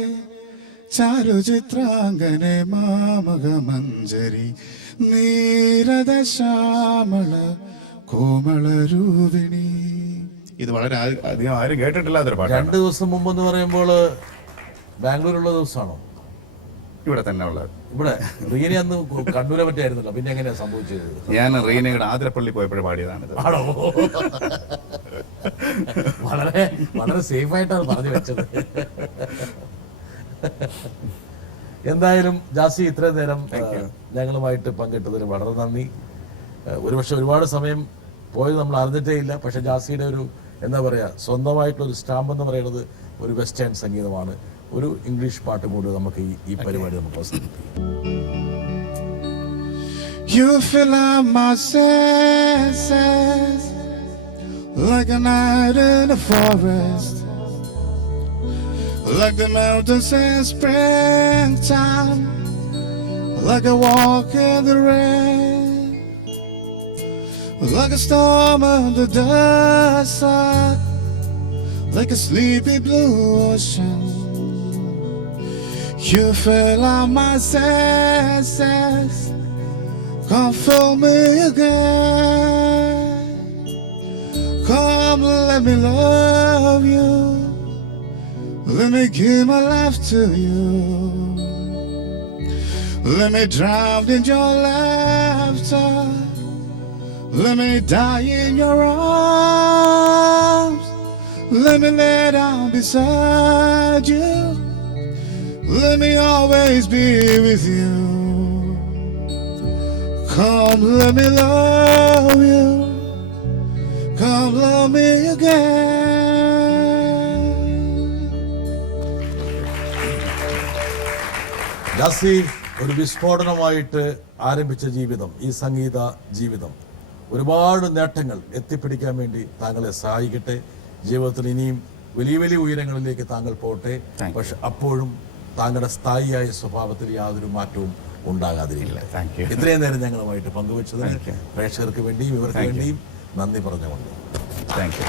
ചാരുചിത്രാംഗനെ മാമക മഞ്ജരി നീരദ ശ്യാമള കോമള രൂപിണി. ഇത് വളരെ അധികം ആരും കേട്ടിട്ടില്ലാത്തൊരു പാട്ടാണ്. 2 ദിവസം മുമ്പ് എന്ന് പറയുമ്പോൾ ബാംഗ്ലൂരുള്ള ദിവസമാണോ? ഇവിടെ തന്നെ ഉള്ളത്. ഇവിടെ റീന അന്ന് കണ്ണൂരെ പറ്റിയായിരുന്നല്ലോ, പിന്നെ എങ്ങനെയാ സംഭവിച്ചത്? ഞാൻ റീനയുടെ ആതിരപ്പള്ളി പോയപ്പോഴും പാടിയതാണിത്. ആണോ? വളരെ വളരെ സേഫ് ആയിട്ടാണ് പറഞ്ഞു വെച്ചത്. എന്തായാലും ജാസി ഇത്രയും നേരം ഞങ്ങളുമായിട്ട് പങ്കിട്ടതിന് വളരെ നന്ദി. ഒരുപക്ഷെ ഒരുപാട് സമയം പോയത് നമ്മൾ അറിഞ്ഞിട്ടേ ഇല്ല. പക്ഷെ ജാസിയുടെ ഒരു എന്താ പറയുക, സ്വന്തമായിട്ടുള്ള ഒരു സ്റ്റാമ്പ് എന്ന് പറയുന്നത് ഒരു വെസ്റ്റേൺ സംഗീതമാണ്. ഒരു ഇംഗ്ലീഷ് പാട്ട് കൂടി നമുക്ക് ഈ പരിപാടി നമുക്ക് അവസാനിപ്പിക്കാം. You fill up my senses like a night in the forest, like the mountains in springtime, like a walk in the rain, like a storm on the desert, like a sleepy blue ocean. You fill out my senses, come fill me again. Come let me love you, let me give my life to you, let me drown in your laughter, let me die in your arms, let me lay down beside you, let me always be with you. Come let me love you, come love me again. Jassie, ഒരു വിസ്ഫോടനമായിട്ട് ആരംഭിച്ച ജീവിതം, ഈ സംഗീത ജീവിതം ഒരുപാട് നേട്ടങ്ങൾ എത്തിപ്പിടിക്കാൻ വേണ്ടി താങ്കളെ സഹായിക്കട്ടെ. ജീവിതത്തിൽ ഇനിയും വലിയ വലിയ ഉയരങ്ങളിലേക്ക് താങ്കൾ പോട്ടെ. പക്ഷെ അപ്പോഴും താങ്കളുടെ സ്ഥായിയായ സ്വഭാവത്തിൽ യാതൊരു മാറ്റവും ഉണ്ടാകാതിരിക്കില്ല. ഇത്രയും നേരം ഞങ്ങളുമായിട്ട് പങ്കുവച്ചതിന് പ്രേക്ഷകർക്ക് വേണ്ടിയും ഇവർക്ക് വേണ്ടിയും നന്ദി പറഞ്ഞുകൊണ്ട് താങ്ക് യു.